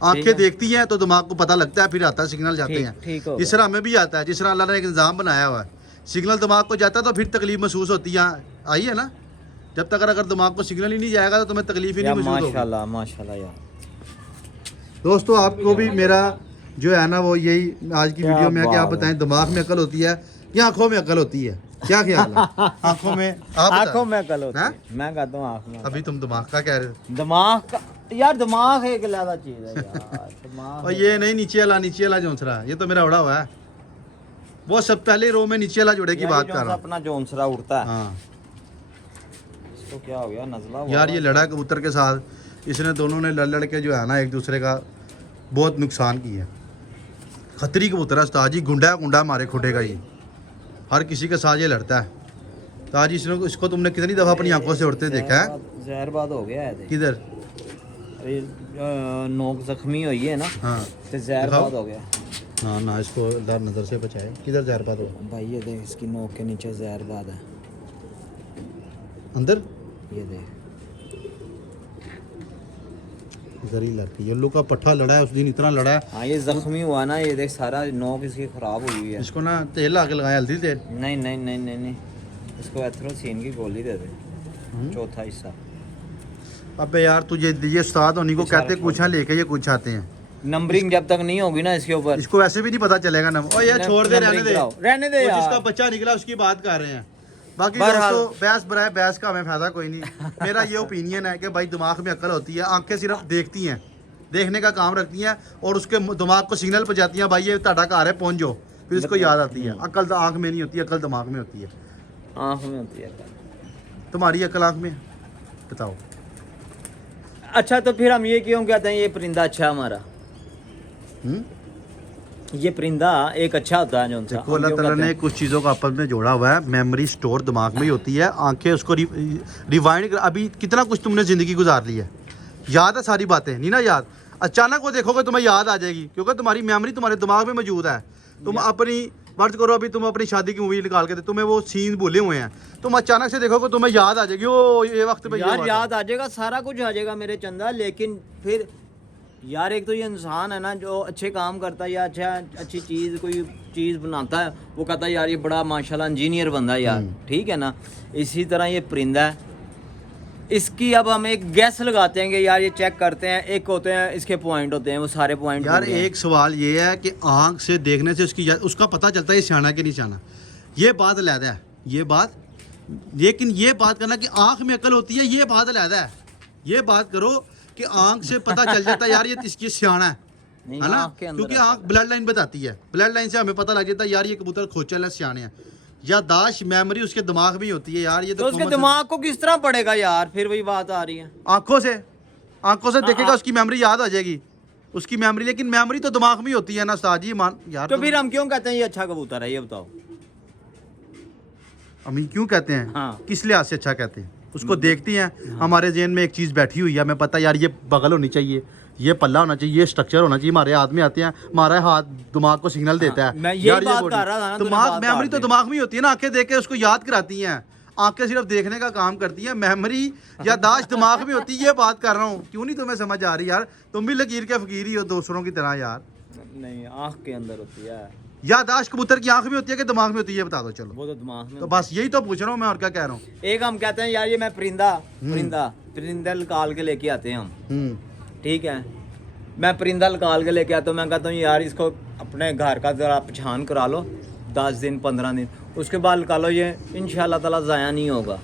आंखें देखती हैं तो दिमाग को पता लगता है, फिर आता है सिग्नल जाते ठीक हो हैं। जिस तरह हमें भी आता है, जिस तरह अल्लाह ने एक निज़ाम बनाया हुआ है, सिग्नल दिमाग को जाता है तो फिर तकलीफ महसूस होती है। आई है ना, जब तक अगर दिमाग को सिग्नल ही नहीं जाएगा तो तुम्हें तकलीफ ही नहीं महसूस होगी। माशाल्लाह माशाल्लाह यार। दोस्तों आपको भी मेरा जो है ना वो यही आज की वीडियो में है कि आप बताएं दिमाग में अकल होती है या आंखों में अकल होती है? क्या ख्याल है? आंखों में, आप आंखों में अकल होती हैं? है, मैं कहता हूँ आंख में। अभी तुम दिमाग का कह रहे हो। दिमाग का यार, दिमाग एक अलग चीज है यार। दिमाग और ये नहीं नीचे वाला जोंसरा, ये तो मेरा उड़ा हुआ है। वो सब पहले रो में नीचे वाला जोड़े की बात कर रहा हूँ। अपना जोनसरा उड़ता है, हाँ इसको क्या हो गया? नजला हुआ यार, ये लड़ा कबूतर के साथ, इसने दोनों ने लड़ के जो है ना एक दूसरे का बहुत नुकसान किया। खतरी कबूतर है उस्ताद जी, गुंडा मारे खुटेगा ये, हर किसी के साथ ये लड़ता है। तो आज इसको तुमने कितनी दफ़ा अपनी आंखों से उड़ते देखा है? जहरबाद हो गया है। किधर? अरे नोक जख्मी हुई है ना, हाँ तो जहरबाद हो गया। हाँ ना, इसको अल्लाह नज़र से बचाए। किधर जहरबाद हो? भाई ये देख, इसकी नोक के नीचे जहरबाद है अंदर, ये देख। जरी लड़की येल्लो का पट्ठा लड़ा है उस दिन, इतना लड़ा है। हाँ ये जख्मी हुआ ना, ये देख सारा नोक इसकी खराब हुई है। इसको ना तेल ला के लगाया, हल्दी तेल। नहीं नहीं नहीं नहीं नहीं, इसको एथ्रोसीन की गोली दे दे, चौथा हिस्सा। अबे यार तुझे ये उस्ताद होने को कहते कुछ लेके ये कुछ आते हैं। नंबरिंग जब तक नहीं होगी ना इसके ऊपर, इसको वैसे भी नहीं पता चलेगा ना। ओ यार छोड़ दे, रहने दे, रहने दे वो यार। जिसका बच्चा निकला उसकी बात कर रहे हैं। बाकी बहरहाल- दोस्तों बहस बराए बहस का हमें फायदा कोई नहीं। मेरा ये ओपिनियन है कि भाई दिमाग में अकल होती है, आंखें सिर्फ देखती हैं, देखने का काम रखती हैं और उसके दिमाग को सिग्नल पहुंचाती हैं भाई ये ਤੁਹਾਡਾ घर है पहुंच जाओ, फिर उसको याद आती है। अकल तो आंख में नहीं होती, अकल दिमाग में होती है। आँख में होती है। तुम्हारी अकल आंख में, बताओ। अच्छा तो फिर हम ये क्यों कहते हैं ये परिंदा अच्छा हमारा? हम्म? ये परिंदा एक अच्छा होता है जो उनसे देखो अल्लाह ताला ने कुछ चीज़ों का आपस में जोड़ा हुआ है। मेमोरी स्टोर दिमाग में ही होती है, आंखें उसको रिवाइंड कर। अभी कितना कुछ तुमने ज़िंदगी गुजार ली है, याद है सारी बातें, नहीं ना याद? अचानक वो देखोगे तुम्हें याद आ जाएगी क्योंकि तुम्हारी मेमोरी तुम्हारे दिमाग में मौजूद है। तुम अपनी वर्ड करो, अभी तुम अपनी शादी की मूवी निकाल के तुम्हें वो सीन भूले हुए हैं, तुम अचानक से देखोगे तुम्हें याद आ जाएगी, ओ ये वक्त पे यार याद आ जाएगा, सारा कुछ आ जाएगा मेरे चंदा। लेकिन फिर यार एक तो ये इंसान है ना जो अच्छे काम करता है या अच्छी चीज़ कोई चीज़ बनाता है, वो कहता है यार ये बड़ा माशाल्लाह इंजीनियर बंदा है यार, ठीक है ना। इसी तरह ये परिंदा है, इसकी अब हम एक गैस लगाते हैं कि यार ये चेक करते हैं, एक होते हैं इसके पॉइंट होते हैं, वो सारे पॉइंट यार एक सवाल ये है कि आंख से देखने से उसका पता चलता है ये सियाना कि नहीं सियाना, ये बात अलहदा है, ये बात। लेकिन ये बात करना कि आंख में अकल होती है, ये बात अलहदा है। ये बात करो कि आंख से पता चल जाता है यार ये इसकी सियाना है ना, क्योंकि आंख ब्लड लाइन बताती है, ब्लड लाइन से हमें पता लग जाता है यार ये कबूतर खोचल है, सियाने हैं। यादाश्त मेमोरी उसके दिमाग में ही होती है यार। ये तो उसके दिमाग को किस तरह पड़ेगा यार? फिर वही बात आ रही है, आंखों से देखेगा उसकी मेमोरी याद आ जाएगी, उसकी मेमोरी। लेकिन मेमोरी तो दिमाग में ही होती है ना उस्ताद जी, मान यार। तो फिर हम क्यों कहते हैं ये अच्छा कबूतर है, ये बताओ। हम क्यों कहते हैं? हाँ। किस लिहाज से अच्छा कहते हैं? उसको देखती हैं, हमारे जेहन में एक चीज़ बैठी हुई है, हमें पता यार ये बगल होनी चाहिए, ये पल्ला होना चाहिए, ये स्ट्रक्चर होना चाहिए। हमारे हाथ में आते हैं, हमारा हाथ दिमाग को सिग्नल देता है। मैं यही बात कर रहा था ना, दिमाग मेमोरी तो दिमाग में ही होती है ना, आंखें देख के उसको याद कराती हैं। आंखें सिर्फ देखने का काम करती हैं, मेमोरी यादाश्त दिमाग में होती है। ये बात कर रहा हूँ, क्यों नहीं तुम्हें समझ आ रही यार? तुम भी लकीर के फकीर ही हो दूसरों की तरह यार। नहीं, आँख के अंदर होती है यादाश्त कबूतर की आंख में होती है कि दिमाग में होती है, ये बता दो चलो। वो तो दिमाग में। तो बस यही तो पूछ रहा हूँ मैं, और क्या कह रहा हूँ। एक हम कहते हैं यार ये मैं परिंदा निकाल के लेके आते हैं हम, ठीक है। मैं परिंदा निकाल के लेके आता हूँ, मैं कहता हूँ यार इसको अपने घर का ज़रा पहचान करा लो, 10 दिन 15 दिन, उसके बाद निकालो, ये इंशाल्लाह ताला ज़ाया नहीं होगा।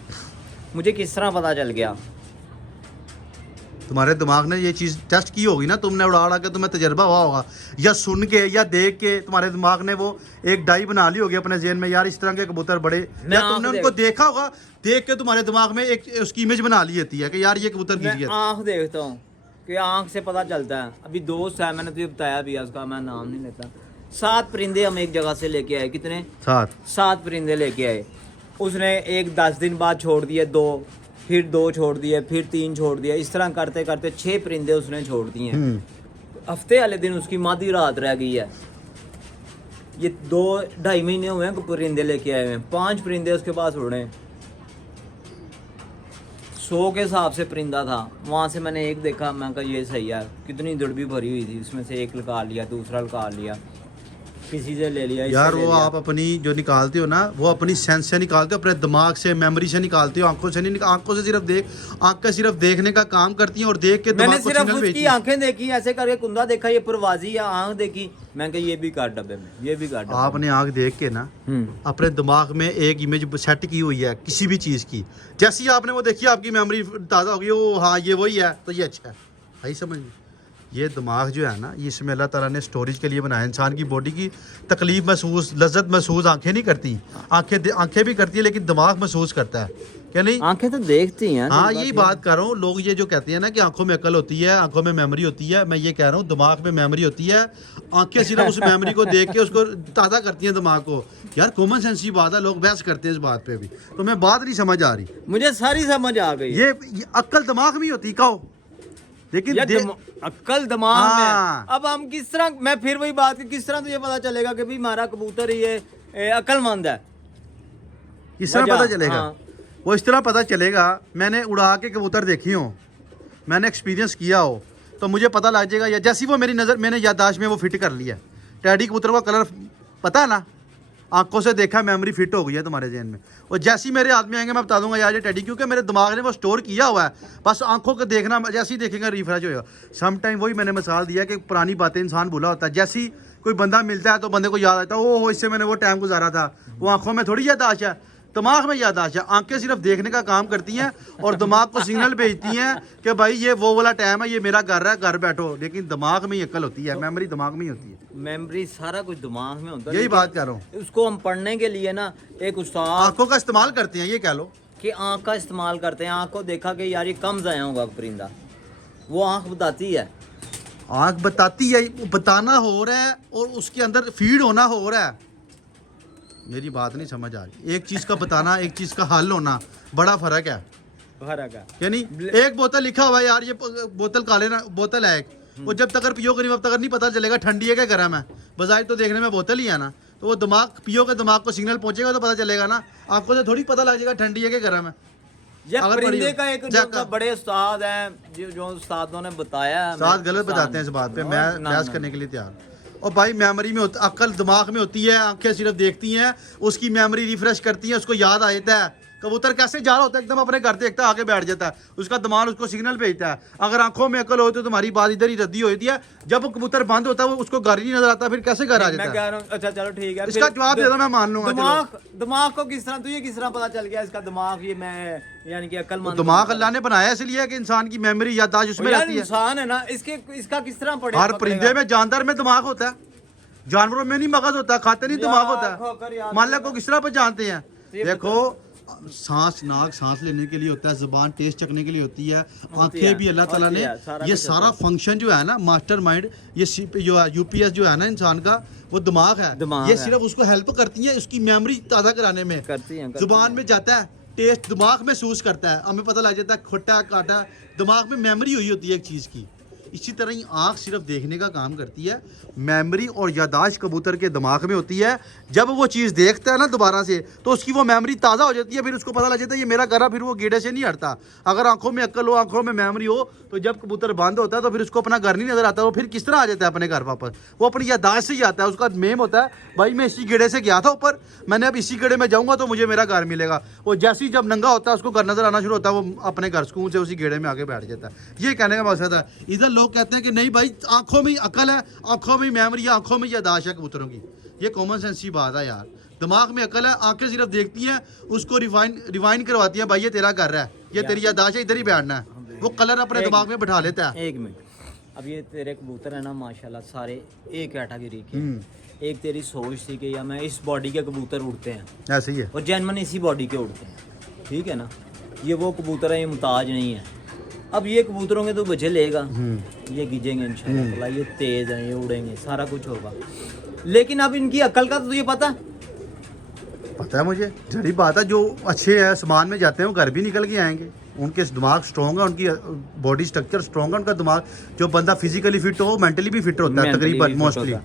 मुझे किस तरह पता चल गया? तुम्हारे दिमाग ने ये चीज़ टेस्ट की होगी ना, तुमने उड़ा उड़ा के तुम्हें तजर्बा हुआ होगा, या सुन के या देख के तुम्हारे दिमाग ने वो एक डाई बना ली होगी अपने जेहन में, यार इस तरह के कबूतर बड़े, या तुमने उनको देखा होगा, देख के तुम्हारे दिमाग में एक उसकी इमेज बना ली होती है कि यार ये कबूतर मैं कीजिए। आँख देखता हूँ कि आँख से पता चलता है। अभी दोस्त है, मैंने तुझे बताया भी है, उसका मैं नाम नहीं लेता। 7 परिंदे हम एक जगह से लेके आए। कितने? 7 परिंदे लेके आए। उसने एक 10 दिन बाद छोड़ दिए 2, फिर 2 छोड़ दिए, फिर 3 छोड़ दिए, इस तरह करते करते 6 परिंदे उसने छोड़ दिए। हफ्ते वाले दिन उसकी मादी रात रह गई है। ये 2-2.5 महीने हुए हैं परिंदे लेके आए हैं, 5 परिंदे उसके पास उड़े। 100 के हिसाब से परिंदा था, वहाँ से मैंने एक देखा, मैं कहा ये सही है। कितनी दड़बी भरी हुई थी, उसमें से एक लगा लिया, दूसरा लगा लिया, किसी से ले लिया, यार वो आप अपनी जो निकालते हो ना, वो अपनी सेंस से निकालते हो, अपने दिमाग से, मेमोरी से निकालते हो, आंखों से नहीं। आंखों से सिर्फ आंखें सिर्फ देखने का काम करती हैं और देख के मैंने दिमाग को सिर्फ सिग्नल उसकी भेजती हैं। आंखें देखी, ऐसे करके कुंदा देखा, ये परवाजी या आंख देखी, मैं कहा ये भी काट डब्बे में, ये भी काट डब्बे में। आपने आंख देख के ना अपने दिमाग में एक इमेज सेट की हुई है किसी भी चीज़ की, जैसे ही आपने वो देखी आपकी मेमोरी ताज़ा होगी, ओ हाँ ये वही है, तो ये अच्छा है। आई समझ? ये दिमाग जो है ना, ये इसमें अल्लाह ताला ने स्टोरेज के लिए बनाया। इंसान की बॉडी की तकलीफ महसूस, लज्जत महसूस आंखें नहीं करती, आंखें भी करती है, लेकिन दिमाग महसूस करता है, क्या नहीं? आंखें तो देखती हैं। हाँ यही बात कर रहा हूँ। लोग ये जो कहते हैं ना कि आंखों में अकल होती है, आंखों में मेमोरी होती है, मैं ये कह रहा हूँ दिमाग में मेमोरी होती है। आंखें सिर्फ उस मेमोरी को देख के उसको ताज़ा करती हैं दिमाग को। यार कॉमन सेंस की बात है, लोग बहस करते हैं इस बात पे भी, तो मैं बात नहीं समझ आ रही। मुझे सारी समझ आ गई। ये अक्ल दिमाग में ही होती कहो, लेकिन अक्ल दिमाग हाँ। में। अब हम किस तरह, मैं फिर वही बात, किस तरह तुझे पता चलेगा कि भाई हमारा कबूतर ये अक्लमंद है? किस तरह पता चलेगा? हाँ। वो इस तरह पता चलेगा, मैंने उड़ा के कबूतर देखी हो, मैंने एक्सपीरियंस किया हो, तो मुझे पता लग जाएगा। या जैसी वो मेरी नज़र, मैंने याददाश्त में वो फिट कर लिया। टैडी कबूतर का कलर पता है ना, आंखों से देखा, मेमोरी फिट हो गई है तुम्हारे जहन में। और जैसे ही मेरे हाथ में आएंगे मैं बता दूंगा यार ये टेडी, क्योंकि मेरे दिमाग ने वो स्टोर किया हुआ है। बस आंखों को देखना, जैसे ही देखेंगे रिफ्रेश होएगा। सम टाइम वही मैंने मिसाल दिया कि पुरानी बातें इंसान भूला होता है। जैसे ही कोई बंदा मिलता है तो बंदे को याद आता है, ओह इससे मैंने वो टाइम गुजारा था। वो आंखों में थोड़ी याददाश्त है, दिमाग में याददाश्त है। आंखें सिर्फ देखने का काम करती हैं और दिमाग को सिग्नल भेजती हैं कि भाई ये वो वाला टाइम है, ये मेरा घर है, घर बैठो। लेकिन दिमाग में ही अक्ल होती है, मेमोरी दिमाग में ही होती है। मेमोरी सारा कुछ दिमाग में होता है। यही बात कर रहा हूँ। उसको हम पढ़ने के लिए ना एक उस्ताद आंखों का इस्तेमाल करते हैं, ये कह लो कि आँख का इस्तेमाल करते हैं। आँख को देखा कि यार ये कम जाया होगा परिंदा, वो आँख बताती है। आंख बताती है, बताना हो रहा है और उसके अंदर फीड होना हो रहा है। मेरी बात नहीं समझ आ रही। एक चीज का बताना, एक चीज का हल होना, बड़ा फर्क है। फर्क है। यानी एक बोतल लिखा हुआ है यार, ये बोतल काले ना बोतल है एक, वो जब तक पियोगे नहीं तब तक नहीं पता चलेगा ठंडी है क्या गर्म है। बजाय तो देखने में बोतल ही है ना, तो वो दिमाग पियोगे, दिमाग को सिग्नल पहुंचेगा तो पता चलेगा ना। आपको तो थोड़ी पता लग जाएगा ठंडी है क्या गर्म है। ये अगर परिंदे का एक चेक जो बड़े उस्ताद हैं, जो उस्तादों ने बताया है, साथ गलत बताते हैं इस बात पे, मैं बहस करने के लिए तैयार। और भाई मेमोरी में अक्ल दिमाग में होती है, आंखें सिर्फ देखती हैं, उसकी मेमोरी रिफ्रेश करती है, उसको याद आ जाता है। कबूतर कैसे जा रहा होता है, एकदम अपने घर देखता है, आगे बैठ जाता है, उसका दिमाग उसको सिग्नल भेजता है। अगर आंखों में अकल हो तो तुम्हारी बात इधर ही रद्दी होती है। जब कबूतर बंद होता है वो उसको घर ही नहीं नजर आता, फिर कैसे घर आ मैं जाता कह है। रहा हूँ अच्छा चलो ठीक है, इसका जवाब दे दो, मैं मान लूंगा। दिमाग को किस तरह, तुझे किस तरह पता चल गया इसका दिमाग, ये मैं यानी कि अकल तो दिमाग अल्लाह ने बनाया इसलिए कि इंसान की मेमोरी याददाश्त उसमें रहती है। इंसान है ना, इसका किस तरह पड़े। हर परिंदे में, जानदार में दिमाग होता है, जानवरों में नहीं मगज होता, खाते नहीं दिमाग होता है। मालिक को किस तरह पर जानते हैं। देखो सांस, नाक सांस लेने के लिए होता है, जुबान टेस्ट चखने के लिए होती है, आंखें भी अल्लाह ताला ने ये सारा फंक्शन जो है ना, मास्टर माइंड, ये जो है यूपीएस जो है ना इंसान का, वो दिमाग है। ये सिर्फ उसको हेल्प करती है उसकी मेमोरी ताज़ा कराने में। जुबान में जाता है, टेस्ट दिमाग महसूस करता है, हमें पता लग जाता है खोटा काटा, दिमाग में मेमोरी हुई होती है एक चीज़ की। इसी तरह ही आँख सिर्फ देखने का काम करती है, मेमोरी और यादाश्त कबूतर के दिमाग में होती है। जब वो चीज़ देखता है ना दोबारा से, तो उसकी वो मेमोरी ताज़ा हो जाती है, फिर उसको पता लग जाता है ये मेरा घर है, फिर वो गेड़े से नहीं हटता। अगर आंखों में अक्ल हो, आंखों में मेमोरी हो, तो जब कबूतर बंद होता है तो फिर उसको अपना घर नहीं नजर आता। वो फिर किस तरह आ जाता है अपने घर वापस, वो अपनी यादाश्त से ही आता है। उसका मेम होता है भाई मैं इसी गेड़े से गया था ऊपर, मैंने अब इसी गेड़े में जाऊँगा तो मुझे मेरा घर मिलेगा। वो जैसे ही जब नंगा होता है उसको घर नजर आना शुरू होता है, वो अपने घर सुकून से उसी गेड़े में आगे बैठ जाता है। ये कहने का मकसद है। इधर लोग कहते हैं कि नहीं भाई आंखों में अकल है, आंखों में मेमोरी है, आंखों में यादाश्त है कबूतरों की। ये कॉमन सेंस की बात है यार। दिमाग में अकल है, आंखें सिर्फ देखती हैं, उसको रिवाइंड करवाती हैं, भाई ये तेरा घर है, ये तेरी यादाश्त है, इधर ही बैठना है। वो कलर अपने दिमाग में बैठा लेता है। एक मिनट, अब ये तेरे कबूतर है ना माशाल्लाह सारे एक कैटेगरी के। एक तेरी सोच थी कि या मैं इस बॉडी के कबूतर उड़ते हैं, ऐसे ही है, और जेनमन इसी बॉडी के उड़ते हैं, ठीक है ना। ये वो कबूतर है, ये मुताज नहीं है। अब ये कबूतरों के तो बच्चे लेगा, ये गिजेंगे इंशाल्लाह, ये तेज हैं, ये उड़ेंगे, सारा कुछ होगा। लेकिन अब इनकी अकल का तो तुझे पता है मुझे, जड़ी बात है। जो अच्छे है सामान में जाते हैं वो घर भी निकल के आएंगे, उनके दिमाग स्ट्रॉन्ग है, उनकी बॉडी स्ट्रक्चर स्ट्रॉन्ग है, उनका दिमाग। जो बंदा फिजिकली फिट हो मेंटली भी फिट होता है तकरीबन मोस्टली,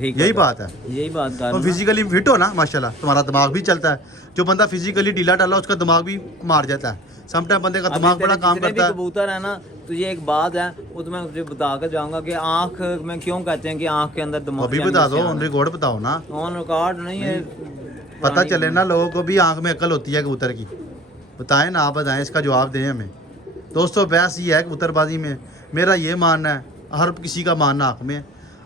यही बात है। यही बात है, तो फिजिकली फिट हो ना माशाल्लाह, तुम्हारा दिमाग भी चलता है। जो बंदा फिजिकली ढीला डाला उसका दिमाग भी मार जाता है। समटाइम बंदे का दिमाग बड़ा काम करता है। कबूतर है ना, तो ये एक बात है, वो तो मैं तुझे बता कर जाऊंगा कि आँख में क्यों कहते हैं कि आँख के अंदर दिमाग। अभी बता दो, ऑन रिकॉर्ड बताओ ना, ऑन रिकॉर्ड नहीं है, पता चले ना लोगों को भी आँख में अकल होती है कबूतर की। बताएं ना, आप बताएं, इसका जवाब दें हमें। दोस्तों बहस ये है कबूतरबाजी में, मेरा ये मानना है, हर किसी का मानना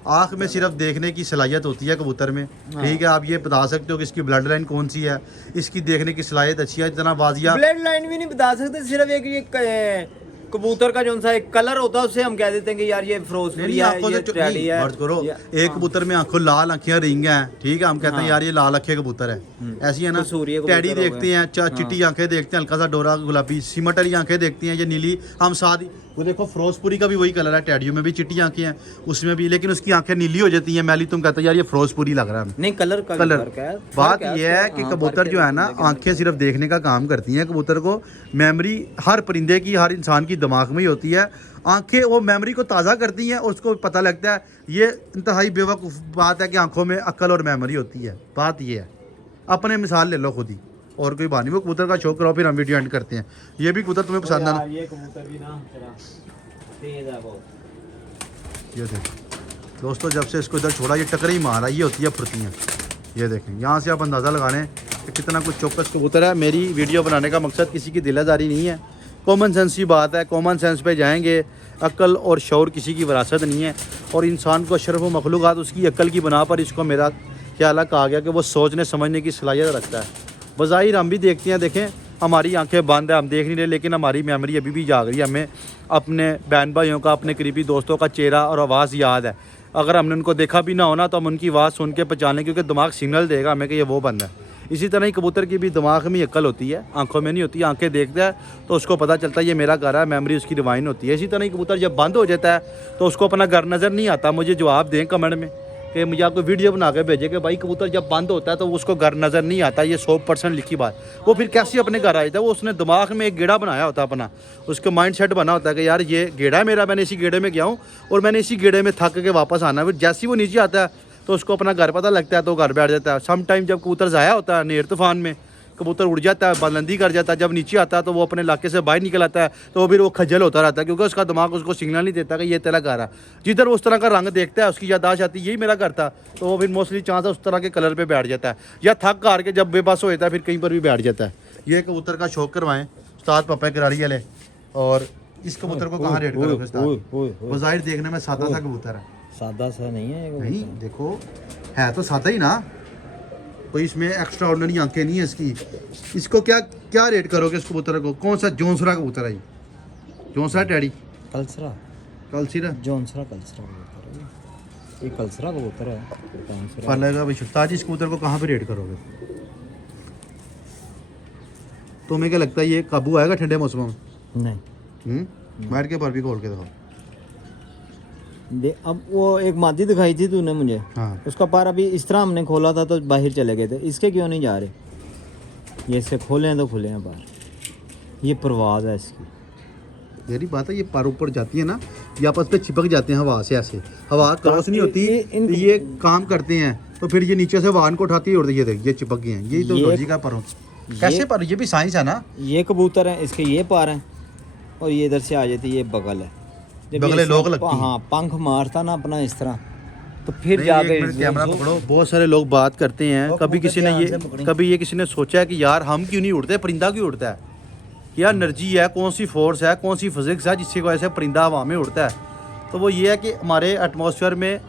आँख में सिर्फ देखने की सलाहियत होती है कबूतर में, ठीक है। आप ये बता सकते हो कि इसकी ब्लड लाइन कौन सी है, इसकी देखने की सलाहियत अच्छी है, जितना बाजिया ब्लड लाइन भी नहीं बता सकते, सिर्फ एक ये कबूतर का जो सा एक कलर होता है उससे हम कह देते हैं कि यार ये फिरोजपुरी है, ये टेडी है। मर्ज करो, एक कबूतर में आंखों लाल आंखें रिंग हैं, ठीक है, हम कहते हैं यार ये लाल आंखें कबूतर है, ऐसी है ना। टेडी देखते हैं, चिट्टी आंखें देखते हैं, हल्का सा डोरा गुलाबी, सिमट वाली आंखें देखती हैं, ये नीली। हम साथ वो देखो फिरोजपुरी का भी वही कलर है, टेडियो में भी चिट्टी आंखें हैं, उसमें भी, लेकिन उसकी आंखें नीली हो जाती हैं मैली। तुम कहते हो यार ये फिरोजपुरी लग रहा है। नहीं, कलर बात यह है कि कबूतर जो है ना, आंखें सिर्फ देखने का काम करती हैं कबूतर को। मेमोरी हर परिंदे की, हर इंसान की दिमाग में ही होती है। आंखें वो मेमोरी को ताज़ा करती हैं और उसको पता लगता है। ये इंतहाई बेवकूफ़ बात है कि आंखों में अक्ल और मेमोरी होती है। बात ये है, अपने मिसाल ले लो खुद ही, और कोई बात नहीं। वो कबूतर का शौक करो, फिर हम वीडियो एंड करते हैं। ये भी कबूतर तुम्हें पसंद है ना? ये कबूतर भी ना तेज है बहुत। ये देखो दोस्तों, जब से इसको इधर छोड़ा ये टकरे ही मारा, ये होती है फुर्तियाँ। ये देखें, यहाँ से आप अंदाज़ा लगा लें कि कितना कुछ चौकस कबूतर है। मेरी वीडियो बनाने का मकसद किसी की दिलादारी नहीं है, कॉमन सेंस की बात है। कॉमन सेंस पे जाएंगे, अक्ल और शौर किसी की विरासत नहीं है। और इंसान को अशरफ व मखलूक़ात उसकी अक्ल की बना पर, इसको मेरा ख्याल कहा गया कि वो सोचने समझने की सलाहियत रखता है। बज़ाहिर हम भी देखते हैं, देखें हमारी आंखें बंद है, हम देख नहीं रहे, लेकिन हमारी मेमोरी अभी भी जाग रही है। हमें अपने बहन भाइयों का, अपने करीबी दोस्तों का चेहरा और आवाज़ याद है। अगर हमने उनको देखा भी ना होना तो हम उनकी आवाज़ सुन के पहचान लें, क्योंकि दिमाग सिग्नल देगा हमें कि ये वो बंदा है। इसी तरह ही कबूतर की भी दिमाग में अक्ल होती है, आंखों में नहीं होती। आंखें देखता है तो उसको पता चलता है ये मेरा घर है, मेमोरी उसकी रिवाइन होती है। इसी तरह ही कबूतर जब बंद हो जाता है तो उसको अपना घर नज़र नहीं आता। मुझे जवाब दें कमेंट में कि मुझे आपको वीडियो बना के भेजे कि भाई कबूतर जब बंद होता है तो उसको घर नज़र नहीं आता। ये 100% लिखी बात। वो फिर कैसे अपने घर आया था? वो उसने दिमाग में एक गेड़ा बनाया होता अपना, उसका माइंड सेट बना होता है कि यार ये गेड़ा है मेरा, मैंने इसी गेड़े में गया हूँ और मैंने इसी गेड़े में थक के वापस आना है। फिर जैसे ही वो नीचे आता है तो उसको अपना घर पता लगता है तो घर बैठ जाता है। सम टाइम जब कबूतर ज़ाया होता है नेर तूफान में, कबूतर उड़ जाता है, बुलंदी कर जाता है, जब नीचे आता है तो वो अपने इलाके से बाहर निकल आता है, तो फिर वो खजल होता रहता है, क्योंकि उसका दिमाग उसको सिग्नल नहीं देता कि ये तेरा घर है। जिधर उस तरह का रंग देखता है उसकी याददाश्त आती है यही मेरा घर था, तो वो फिर मोस्टली चांस है उस तरह के कलर पे बैठ जाता है, या थक हार के जब बेबस हो जाता है फिर कहीं पर भी बैठ जाता है। ये कबूतर का शौक करवाएं उस्ताद पप्पा करारी वाले। और इस कबूतर को कहाँ रेट करोगे उस्ताद? वो जाहिर देखने में सादा सा कबूतर है, सादा सा नहीं है। नहीं देखो है तो सादा ही ना, कोई इसमें एक्स्ट्रा ऑर्डिनरी आंखें नहीं है इसकी। इसको क्या क्या रेट करोगे इस कबूतर को? कौन सा जोंसरा कबूतर है? जोंसरा टैडी कलसरा, कलसीरा जोंसरा कलसरा कबूतर है। ये कलसरा कबूतर है। फलेगा भाई उस्ताद जी, इस कबूतर को कहाँ पे रेट करोगे? तुम्हें क्या लगता है ये काबू आएगा ठंडे मौसम में? नहीं। बैठ के पर भी खोल के देखो। अब वो एक मादी दिखाई थी तूने मुझे, हाँ उसका पर अभी इस तरह हमने खोला था तो बाहर चले गए थे। इसके क्यों नहीं जा रहे? ये इससे खोले हैं तो खुले हैं पर। ये परवाज़ है इसकी। यही बात है, ये पर ऊपर जाती है ना, ये आपस पे चिपक जाते हैं हवा से, ऐसे हवा क्रॉस नहीं होती। ये काम करते हैं तो फिर ये नीचे से वाहन को उठाती है और ये देख ये चिपक गए हैं। यही तो लॉजिक है पर। कैसे पर? ये भी साइंस है ना। ये कबूतर हैं, इसके ये पर हैं और ये इधर से आ जाती है, ये बगल है। बगले लोग लगती हैं। हाँ, पंख मारता ना अपना इस तरह तो फिर जाके कैमरा पकड़ो। बहुत सारे लोग बात करते हैं, कभी किसी ने ये किसी ने सोचा है कि यार हम क्यों नहीं उड़ते, परिंदा क्यों उड़ता है? क्या एनर्जी है, कौन सी फोर्स है, कौन सी फिजिक्स है जिसकी वजह से परिंदा हवा में उड़ता है? तो वो ये है कि हमारे एटमॉस्फेयर में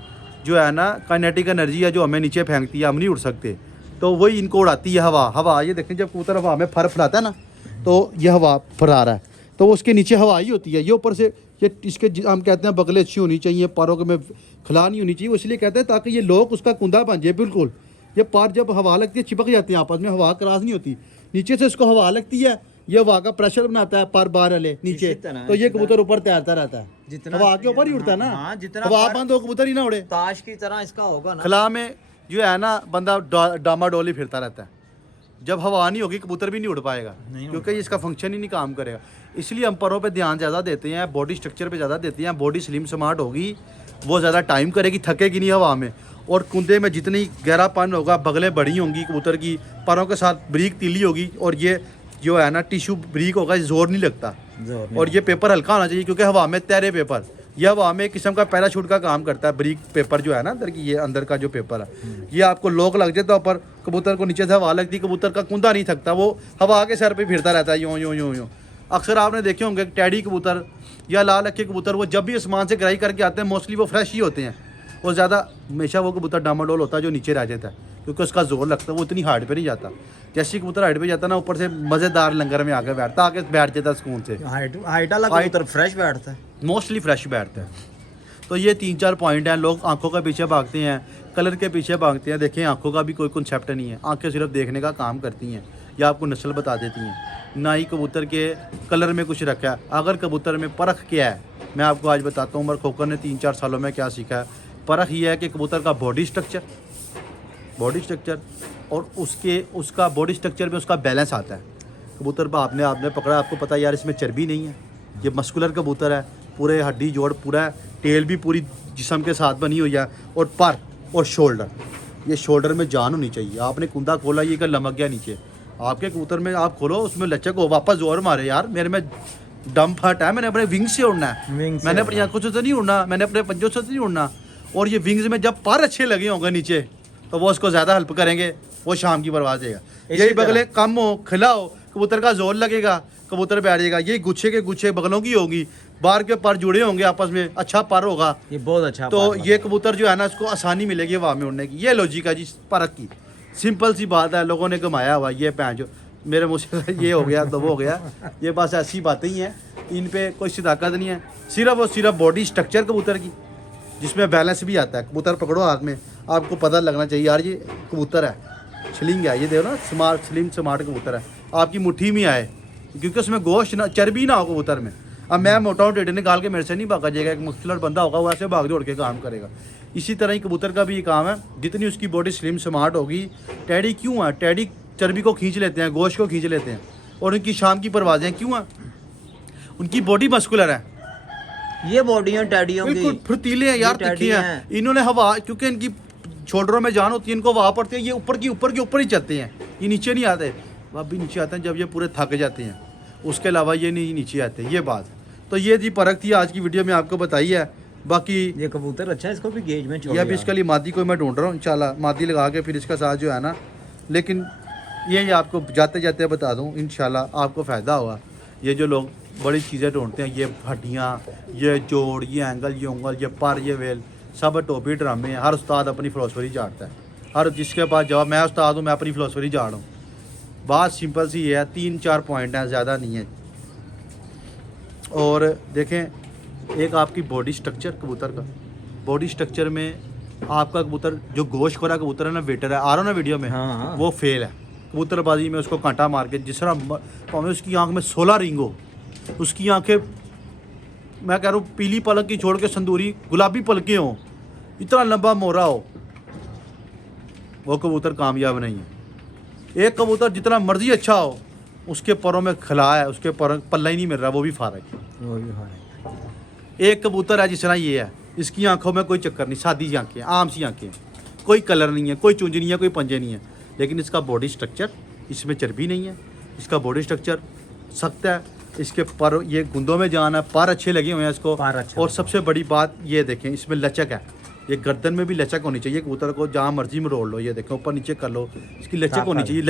जो है ना काइनेटिक एनर्जी है जो हमें नीचे फेंकती है, हम नहीं उड़ सकते। तो वही इनको उड़ाती है हवा। ये देखें जब कबूतर हवा में फर फैलाता है ना तो ये हवा फरा रहा है, तो उसके नीचे हवा ही होती है। ये ऊपर से ये इसके हम कहते हैं बगलें अच्छी होनी चाहिए, पारों के में खिला नहीं होनी चाहिए। वो इसलिए कहते हैं ताकि ये लोग उसका कुंदा बन जाए। बिल्कुल ये पार जब हवा लगती है चिपक जाते हैं आपस में, हवा क्रॉस नहीं होती। नीचे से इसको हवा लगती है, ये हवा का प्रेशर बनाता है पर बार वाले नीचे, तो ये कबूतर ऊपर तैरता रहता है, हवा के ऊपर ही उड़ता है ना। हाँ, जितना हवा बंद हो कबूतर ही ना उड़े। ताश की तरह इसका होगा ना। खिला में जो है ना बंदा डामाडोली फिरता रहता है। जब हवा नहीं होगी कबूतर भी नहीं उड़ पाएगा, क्योंकि इसका फंक्शन ही नहीं काम करेगा। इसलिए हम परों पे ध्यान ज़्यादा देते हैं, बॉडी स्ट्रक्चर पे ज़्यादा देते हैं। बॉडी स्लिम स्मार्ट होगी, वो ज़्यादा टाइम करेगी, थकेगी नहीं हवा में। और कुंदे में जितनी गहरापन होगा, बगलें बड़ी होंगी कबूतर की, परों के साथ ब्रीक तीली होगी, और ये जो है ना टिश्यू ब्रीक होगा, जोर नहीं लगता। और ये पेपर हल्का होना चाहिए, क्योंकि हवा में तैरे पेपर, यह हवा में एक किस्म का पैराशूट का काम करता है। ब्रीक पेपर जो है ना अंदर की, ये अंदर का जो पेपर है, ये आपको लॉक लग जाता है ऊपर, कबूतर को नीचे से हवा लगती, कबूतर का कुंदा नहीं थकता, वो हवा के सर पे फिरता रहता है यूं यूं यूं यूं। अक्सर आपने देखे होंगे टैडी कबूतर या लाल अक्खे कबूतर, वो जब भी आसमान से ग्राई करके आते हैं मोस्टली वो फ्रेश ही होते हैं। वो ज़्यादा हमेशा वो कबूतर डामाडोल होता है जो नीचे रह जाता है, क्योंकि उसका जोर लगता है, वो इतनी हाइट पे नहीं जाता। जैसे कबूतर हाइट पे जाता है ना, ऊपर से मज़ेदार लंगर में आके बैठता, आके बैठ जाता है सुकून से। हाइट वाला कबूतर फ्रेश बैठता है, मोस्टली फ्रेश बैठता है। तो ये 3-4 पॉइंट हैं। लोग आंखों के पीछे भागते हैं, कलर के पीछे भागते हैं। देखें आंखों का भी कोई कॉन्सेप्ट नहीं है, आंखें सिर्फ देखने का काम करती हैं या आपको नस्ल बता देती हैं, ना ही कबूतर के कलर में कुछ रखा है। अगर कबूतर में परख क्या है, मैं आपको आज बताता हूँ। उमर खोकर ने 3-4 सालों में क्या सीखा है। परख ये है कि कबूतर का बॉडी स्ट्रक्चर और उसका बॉडी स्ट्रक्चर में उसका बैलेंस आता है। कबूतर पर आपने पकड़ा, आपको पता है यार इसमें चर्बी नहीं है, ये मस्कुलर कबूतर है, पूरे हड्डी जोड़ पूरा है, टेल भी पूरी जिस्म के साथ बनी हुई है, और पर और शोल्डर, ये शोल्डर में जान होनी चाहिए। आपने कुंदा खोला, ये का लमक गया नीचे, आपके कबूतर में आप खोलो उसमें लचक हो, वापस जोर मारे यार मेरे में दम फट है, मैंने अपने विंग से उड़ना है, मैंने अपनी आंखों से तो नहीं उड़ना, मैंने अपने पंजों से तो नहीं उड़ना। और ये विंग्स में जब पर अच्छे लगे होंगे नीचे, तो वो उसको ज़्यादा हेल्प करेंगे, वो शाम की परवाज़ देगा। इसी यही तरह। बगलें कम हो, खिला हो, कबूतर का जोर लगेगा, कबूतर बैठ जाएगा। ये गुच्छे के गुच्छे बगलों की होगी, बाहर के पर जुड़े होंगे आपस में, अच्छा पर होगा। ये बहुत अच्छा तो पार्ट ये लगा। कबूतर जो है ना, इसको आसानी मिलेगी हवा में उड़ने की। ये लॉजिक है जी परख की, सिंपल सी बात है। लोगों ने घुमाया हुआ, ये पैंच मेरे मुँह से ये हो गया तो वो हो गया, ये बस ऐसी बातें ही हैं। इन पे कोई सदाकत नहीं है, सिर्फ और सिर्फ बॉडी स्ट्रक्चर कबूतर की, जिसमें बैलेंस भी आता है। कबूतर पकड़ो हाथ में, आपको पता लगना चाहिए यार ये कबूतर है, स्लिंग है, ये देखो ना, स्मार्ट स्लिम स्मार्ट कबूतर है, आपकी मुट्ठी में आए, क्योंकि उसमें गोश्त ना, चर्बी ना हो कबूतर में। अब मैं मोटा हूँ, टेढ़े निकाल के मेरे से नहीं भागा जाएगा, एक मुख्तलर बंदा होगा वो ऐसे भाग दौड़ के काम करेगा। इसी तरह ही कबूतर का भी ये काम है, जितनी उसकी बॉडी स्लिम स्मार्ट होगी। टैडी क्यों है? टैडी चर्बी को खींच लेते हैं, गोश्त को खींच लेते हैं, और उनकी शाम की परवाजें क्यों हैं? उनकी बॉडी मस्कुलर है, ये बॉडियां टैडियों की बिल्कुल फुर्तीले हैं यार, ये तिखी टैडी हैं। हैं। इन्होंने हवा, क्योंकि इनकी शोल्डरों में जान होती है, इनको हवा पड़ती है, ये ऊपर की ऊपर ही चलते हैं, ये नीचे नहीं आते। वह भी नीचे आते हैं जब ये पूरे थक जाते हैं, उसके अलावा ये नहीं नीचे आते, ये बात। तो ये जी परख थी आज की वीडियो में आपको बताई है। बाकी ये कबूतर अच्छा है, इसको भी गेज में छोड़ ये अभी दिया। इसके लिए मादी को मैं ढूंढ रहा हूँ, इंशाल्लाह मादी लगा के फिर इसका साथ जो है ना। लेकिन ये आपको जाते जाते बता दूँ, इंशाल्लाह आपको फ़ायदा होगा। ये जो लोग बड़ी चीज़ें ढूंढते हैं, ये हड्डियाँ, ये जोड़, ये एंगल, ये उंगल, ये पर, ये वेल, सब टोपी ड्रामे हैं। हर उस्ताद अपनी फिलोसफी झाड़ता है, हर जिसके पास जवाब, मैं उस्ताद हूँ, मैं अपनी फिलोसफी झाड़ हूँ। बात सिंपल सी है, 3-4 पॉइंट हैं, ज़्यादा नहीं है। और देखें, एक आपकी बॉडी स्ट्रक्चर कबूतर का, बॉडी स्ट्रक्चर में आपका कबूतर जो गोश्त खोरा कबूतर है ना, वेटर है, आ रहा हो ना वीडियो में, हाँ, हाँ। वो फेल है। कबूतरबाजी में उसको कांटा मार के, जिस तरह भावें उसकी आंख में 16 रिंग हो, उसकी आंखें मैं कह रहा हूँ पीली पलक की छोड़ के संदूरी गुलाबी पलकें हों, इतना लंबा मोरा हो, वो कबूतर कामयाब नहीं है। एक कबूतर जितना मर्जी अच्छा हो, उसके परों में खला है, उसके पर पल्ला ही नहीं मिल रहा, वो भी फारक है। वो भी हाँ। एक कबूतर है जिस तरह ये है, इसकी आंखों में कोई चक्कर नहीं, सादी सी आंखें, आम सी आंखें, कोई कलर नहीं है, कोई चुंज नहीं है, कोई पंजे नहीं है। लेकिन इसका बॉडी स्ट्रक्चर, इसमें चर्बी नहीं है, इसका बॉडी स्ट्रक्चर सख्त है, इसके पर ये गुंदों में जान है, पर अच्छे लगे हुए हैं इसको। पर अच्छा और सबसे बड़ी बात ये देखें, इसमें लचक है, ये गर्दन में भी लचक होनी चाहिए। कबूतर को जहाँ मर्जी में रोल लो, ये देखें ऊपर नीचे कर लो, इसकी लचक होनी चाहिए,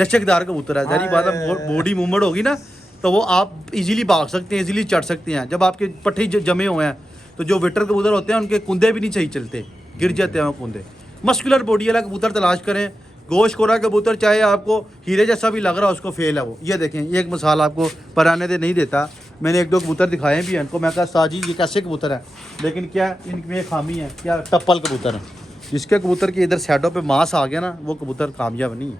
लचकदार कबूतर है। जारी बात है, बॉडी मूवमेंट होगी ना, तो वो आप इजीली भाग सकते हैं, इजीली चढ़ सकते हैं। जब आपके पट्टे जमे हुए हैं, तो जो वेटर कबूतर होते हैं उनके कुंदे भी नहीं सही चलते, गिर जाते हैं वो कुंदे। मस्कुलर बॉडी वाला कबूतर तलाश करें। गोश्त खोरा कबूतर चाहे आपको हीरे जैसा भी लग रहा है, उसको फेल है वो। ये देखें, ये एक मिसाल आपको पराने दे नहीं देता, मैंने 1-2 कबूतर दिखाए भी हैं इनको, मैं कहा साजी ये कैसे कबूतर है, लेकिन क्या इनमें खामी है, क्या टप्पल कबूतर है। जिसके कबूतर के इधर साइडों पे मांस आ गया ना, वो कबूतर कामयाब नहीं है।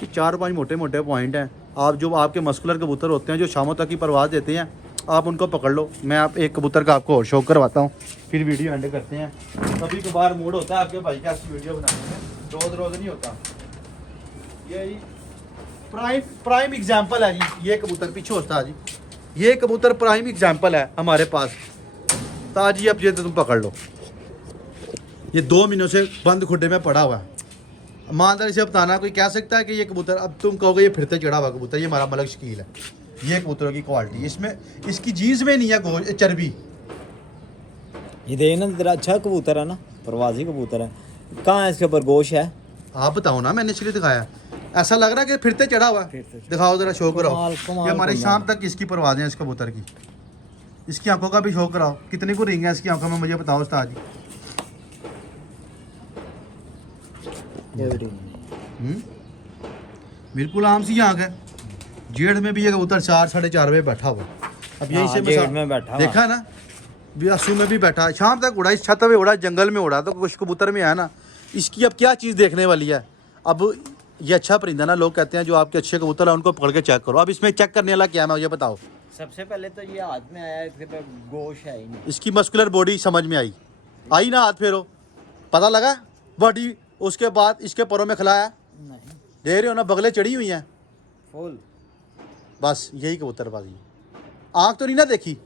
कि 4-5 मोटे मोटे पॉइंट हैं। आप जो आपके मस्कुलर कबूतर होते हैं, जो शामों तक की परवाज़ देते हैं, आप उनको पकड़ लो। मैं आप एक कबूतर का आपको और शौक करवाता हूँ, फिर वीडियो एंड करते हैं। कभी कभार मूड होता है आपके भाई का ऐसी वीडियो बनाने में, रोज़ नहीं होता। ये प्राइम एग्जाम्पल है जी, ये कबूतर पीछे होता है जी, ये कबूतर प्राइम एग्जाम्पल है हमारे पास। ताजी अब ये तो तुम पकड़ लो, ये 2 महीनों से बंद खुड्डे में पड़ा हुआ है। ईमानदारी से बताना, कोई कह सकता है कि ये कबूतर, अब तुम कहोगे ये फिरते चढ़ा हुआ कबूतर, ये हमारा मलक शकील है। ये कबूतरों की क्वालिटी, इसमें इसकी जीज में नहीं है चर्बी। ये देखना तेरा अच्छा कबूतर है ना, प्रवासी कबूतर है। कहाँ है इसके ऊपर गोश है? आप बताओ ना, मैंने इसलिए दिखाया। ऐसा लग रहा है कि फिरते चढ़ा हुआ है। दिखाओ जरा, शो कराओ। ये हमारे शाम तक इसकी परवाजें हैं इस कबूतर की। इसकी आंखों का भी शो कराओ, कितनी को रिंग है इसकी आंखों में, मुझे बताओ उस्ताद जी। बिल्कुल आम सी आंख है। जेठ में भी ये कबूतर 4-4:30 बजे बैठा हुआ। अब यही से जेठ में बैठा देखा ना, बियासू में भी बैठा, शाम तक उड़ा, इस छत पे उड़ा, जंगल में उड़ा, तो कुछ कबूतर में आया ना। इसकी अब क्या चीज़ देखने वाली है। अब ये अच्छा परिंदा ना, लोग कहते हैं जो आपके अच्छे कबूतर हैं उनको पकड़ के चेक करो। अब इसमें चेक करने वाला क्या है, मुझे बताओ। सबसे पहले तो ये हाथ में आया, इसके पे गोश है ही नहीं। इसकी मस्कुलर बॉडी समझ में आई ना, हाथ फेरो, पता लगा बॉडी। उसके बाद इसके परों में खिलाया, नहीं देख रहे हो ना, बगले चढ़ी हुई हैं फुल। बस यही कबूतरबाजी। आँख तो नहीं ना देखी,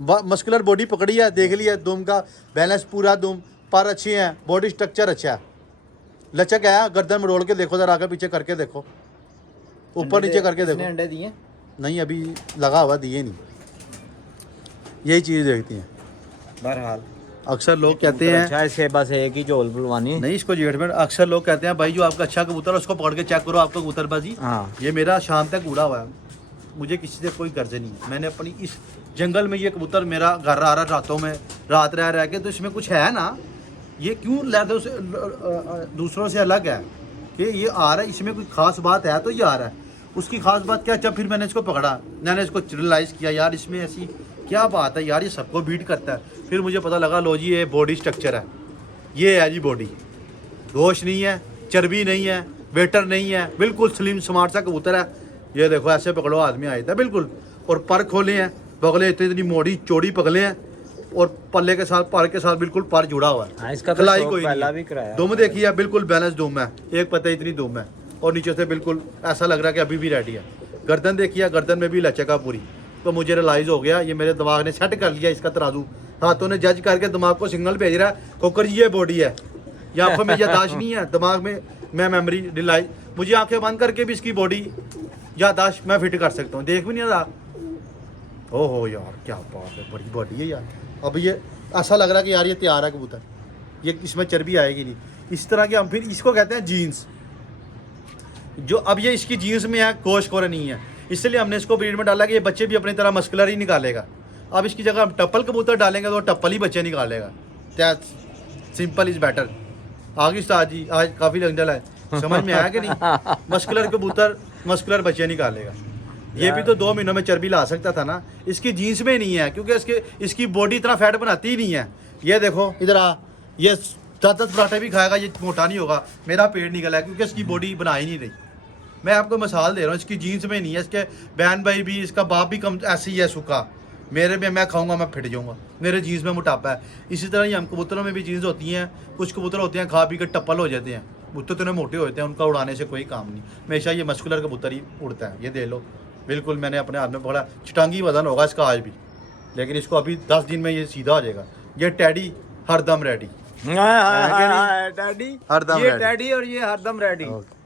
मस्कुलर बॉडी पकड़ी है, देख लिया, दुम का बैलेंस पूरा, दुम पर अच्छे हैं, बॉडी स्ट्रक्चर अच्छा है, लचक है। गर्दन में रोल के देखो, जरा आगे पीछे करके देखो, ऊपर नीचे करके देखो। अंडे दिए नहीं, अभी लगा हुआ, दिए नहीं। यही चीज़ देखती हैं। बहरहाल अक्सर लोग कहते हैं, अच्छा इसके बस एक ही झोल बुलवानी। नहीं इसको जेठ में, अक्सर लोग कहते हैं भाई जो आपका अच्छा कबूतर है उसको पकड़ के चेक करो आपका कबूतरबाजी। हाँ ये मेरा शाम तक उड़ा हुआ है, मुझे किसी से कोई गर्ज नहीं। मैंने अपनी इस जंगल में ये कबूतर मेरा घर आ रहा रातों में, रात रह के, तो इसमें कुछ है ना, ये क्यों दूसरों से अलग है कि ये आ रहा है, इसमें कोई खास बात है तो ये आ रहा है। उसकी खास बात क्या, जब फिर मैंने इसको पकड़ा, मैंने इसको रियलाइज़ किया यार इसमें ऐसी क्या बात है यार, ये सबको बीट करता है। फिर मुझे पता लगा लो जी ये बॉडी स्ट्रक्चर है, ये है जी बॉडी, गोश्त नहीं है, चर्बी नहीं है, वेटर नहीं है, बिल्कुल स्लिम स्मार्ट सा कबूतर है। ये देखो ऐसे पकड़ो आदमी आया था बिल्कुल, और पर खोले हैं, बगले इतनी मोटी चौड़ी पगले हैं, और पल्ले के साथ पर के साथ बिल्कुल पर जुड़ा हुआ है। हाँ, इसका तो खिलाई शौक कोई पहला नहीं भी है। कराया। दुम देखिए बिल्कुल बैलेंस दुम है, एक पत्ते इतनी दुम है, और नीचे से बिल्कुल ऐसा लग रहा है कि अभी भी रेडी है। गर्दन देखिए, गर्दन में भी लचक है पूरी। तो मुझे रियलाइज़ हो गया, ये मेरे दिमाग ने सेट कर लिया इसका तराजू, हाथों ने जज करके दिमाग को सिग्नल भेज रहा है कोकर जी ये बॉडी है, ये आंखों में यादाश्त नहीं है, दिमाग में मैं मेमोरी रिलाई, मुझे आंखें बंद करके भी इसकी बॉडी यादाश्त मैं फिट कर सकता हूँ, देख भी नहीं रहा। ओहो यार क्या बात है, बड़ी बॉडी है यार। अब ये ऐसा लग रहा है कि यार ये तैयार है कबूतर, ये इसमें चर्बी आएगी नहीं। इस तरह के हम फिर इसको कहते हैं जीन्स, जो अब ये इसकी जीन्स में है, गोश्त खोर नहीं है, इसलिए हमने इसको ब्रीड में डाला कि ये बच्चे भी अपनी तरह मस्कुलर ही निकालेगा। अब इसकी जगह हम टप्पल कबूतर डालेंगे तो टप्पल ही बच्चे निकालेगा, क्या सिंपल इज़ बेटर। आगे उस्ताद जी आज काफ़ी जंगल है, समझ में आया कि नहीं, मस्कुलर कबूतर मस्कुलर बच्चे निकालेगा। ये भी तो 2 महीनों में चर्बी ला सकता था ना, इसकी जीन्स में नहीं है क्योंकि इसकी बॉडी इतना फैट बनाती ही नहीं है। ये देखो इधर आ, ये 10-10 पराठे भी खाएगा, ये मोटा नहीं होगा, मेरा पेट निकला है क्योंकि इसकी बॉडी बना ही नहीं रही। मैं आपको मिसाल दे रहा हूँ, इसकी जीन्स में नहीं है, इसके बहन भाई भी, इसका बाप भी कम ऐसे ही है सूखा, मेरे में मैं खाऊंगा मैं फिट जाऊंगा, मेरे जीन्स में मोटापा है। इसी तरह ही हम कबूतरों में भी जीन्स होती हैं, कुछ कबूतर होते हैं खा पी कर टप्पल हो जाते हैं, कबूतर इतने मोटे होते हैं उनका उड़ाने से कोई काम नहीं, हमेशा ये मस्कुलर कबूतर ही उड़ता है। ये दे लो बिल्कुल, मैंने अपने हाथ में पकड़ा, चटांगी वजन होगा इसका आज भी, लेकिन इसको अभी 10 दिन में ये सीधा हो जाएगा। ये टैडी हरदम रेडी, टैडी, हरदम ये ready। टैडी और ये हरदम रेडी।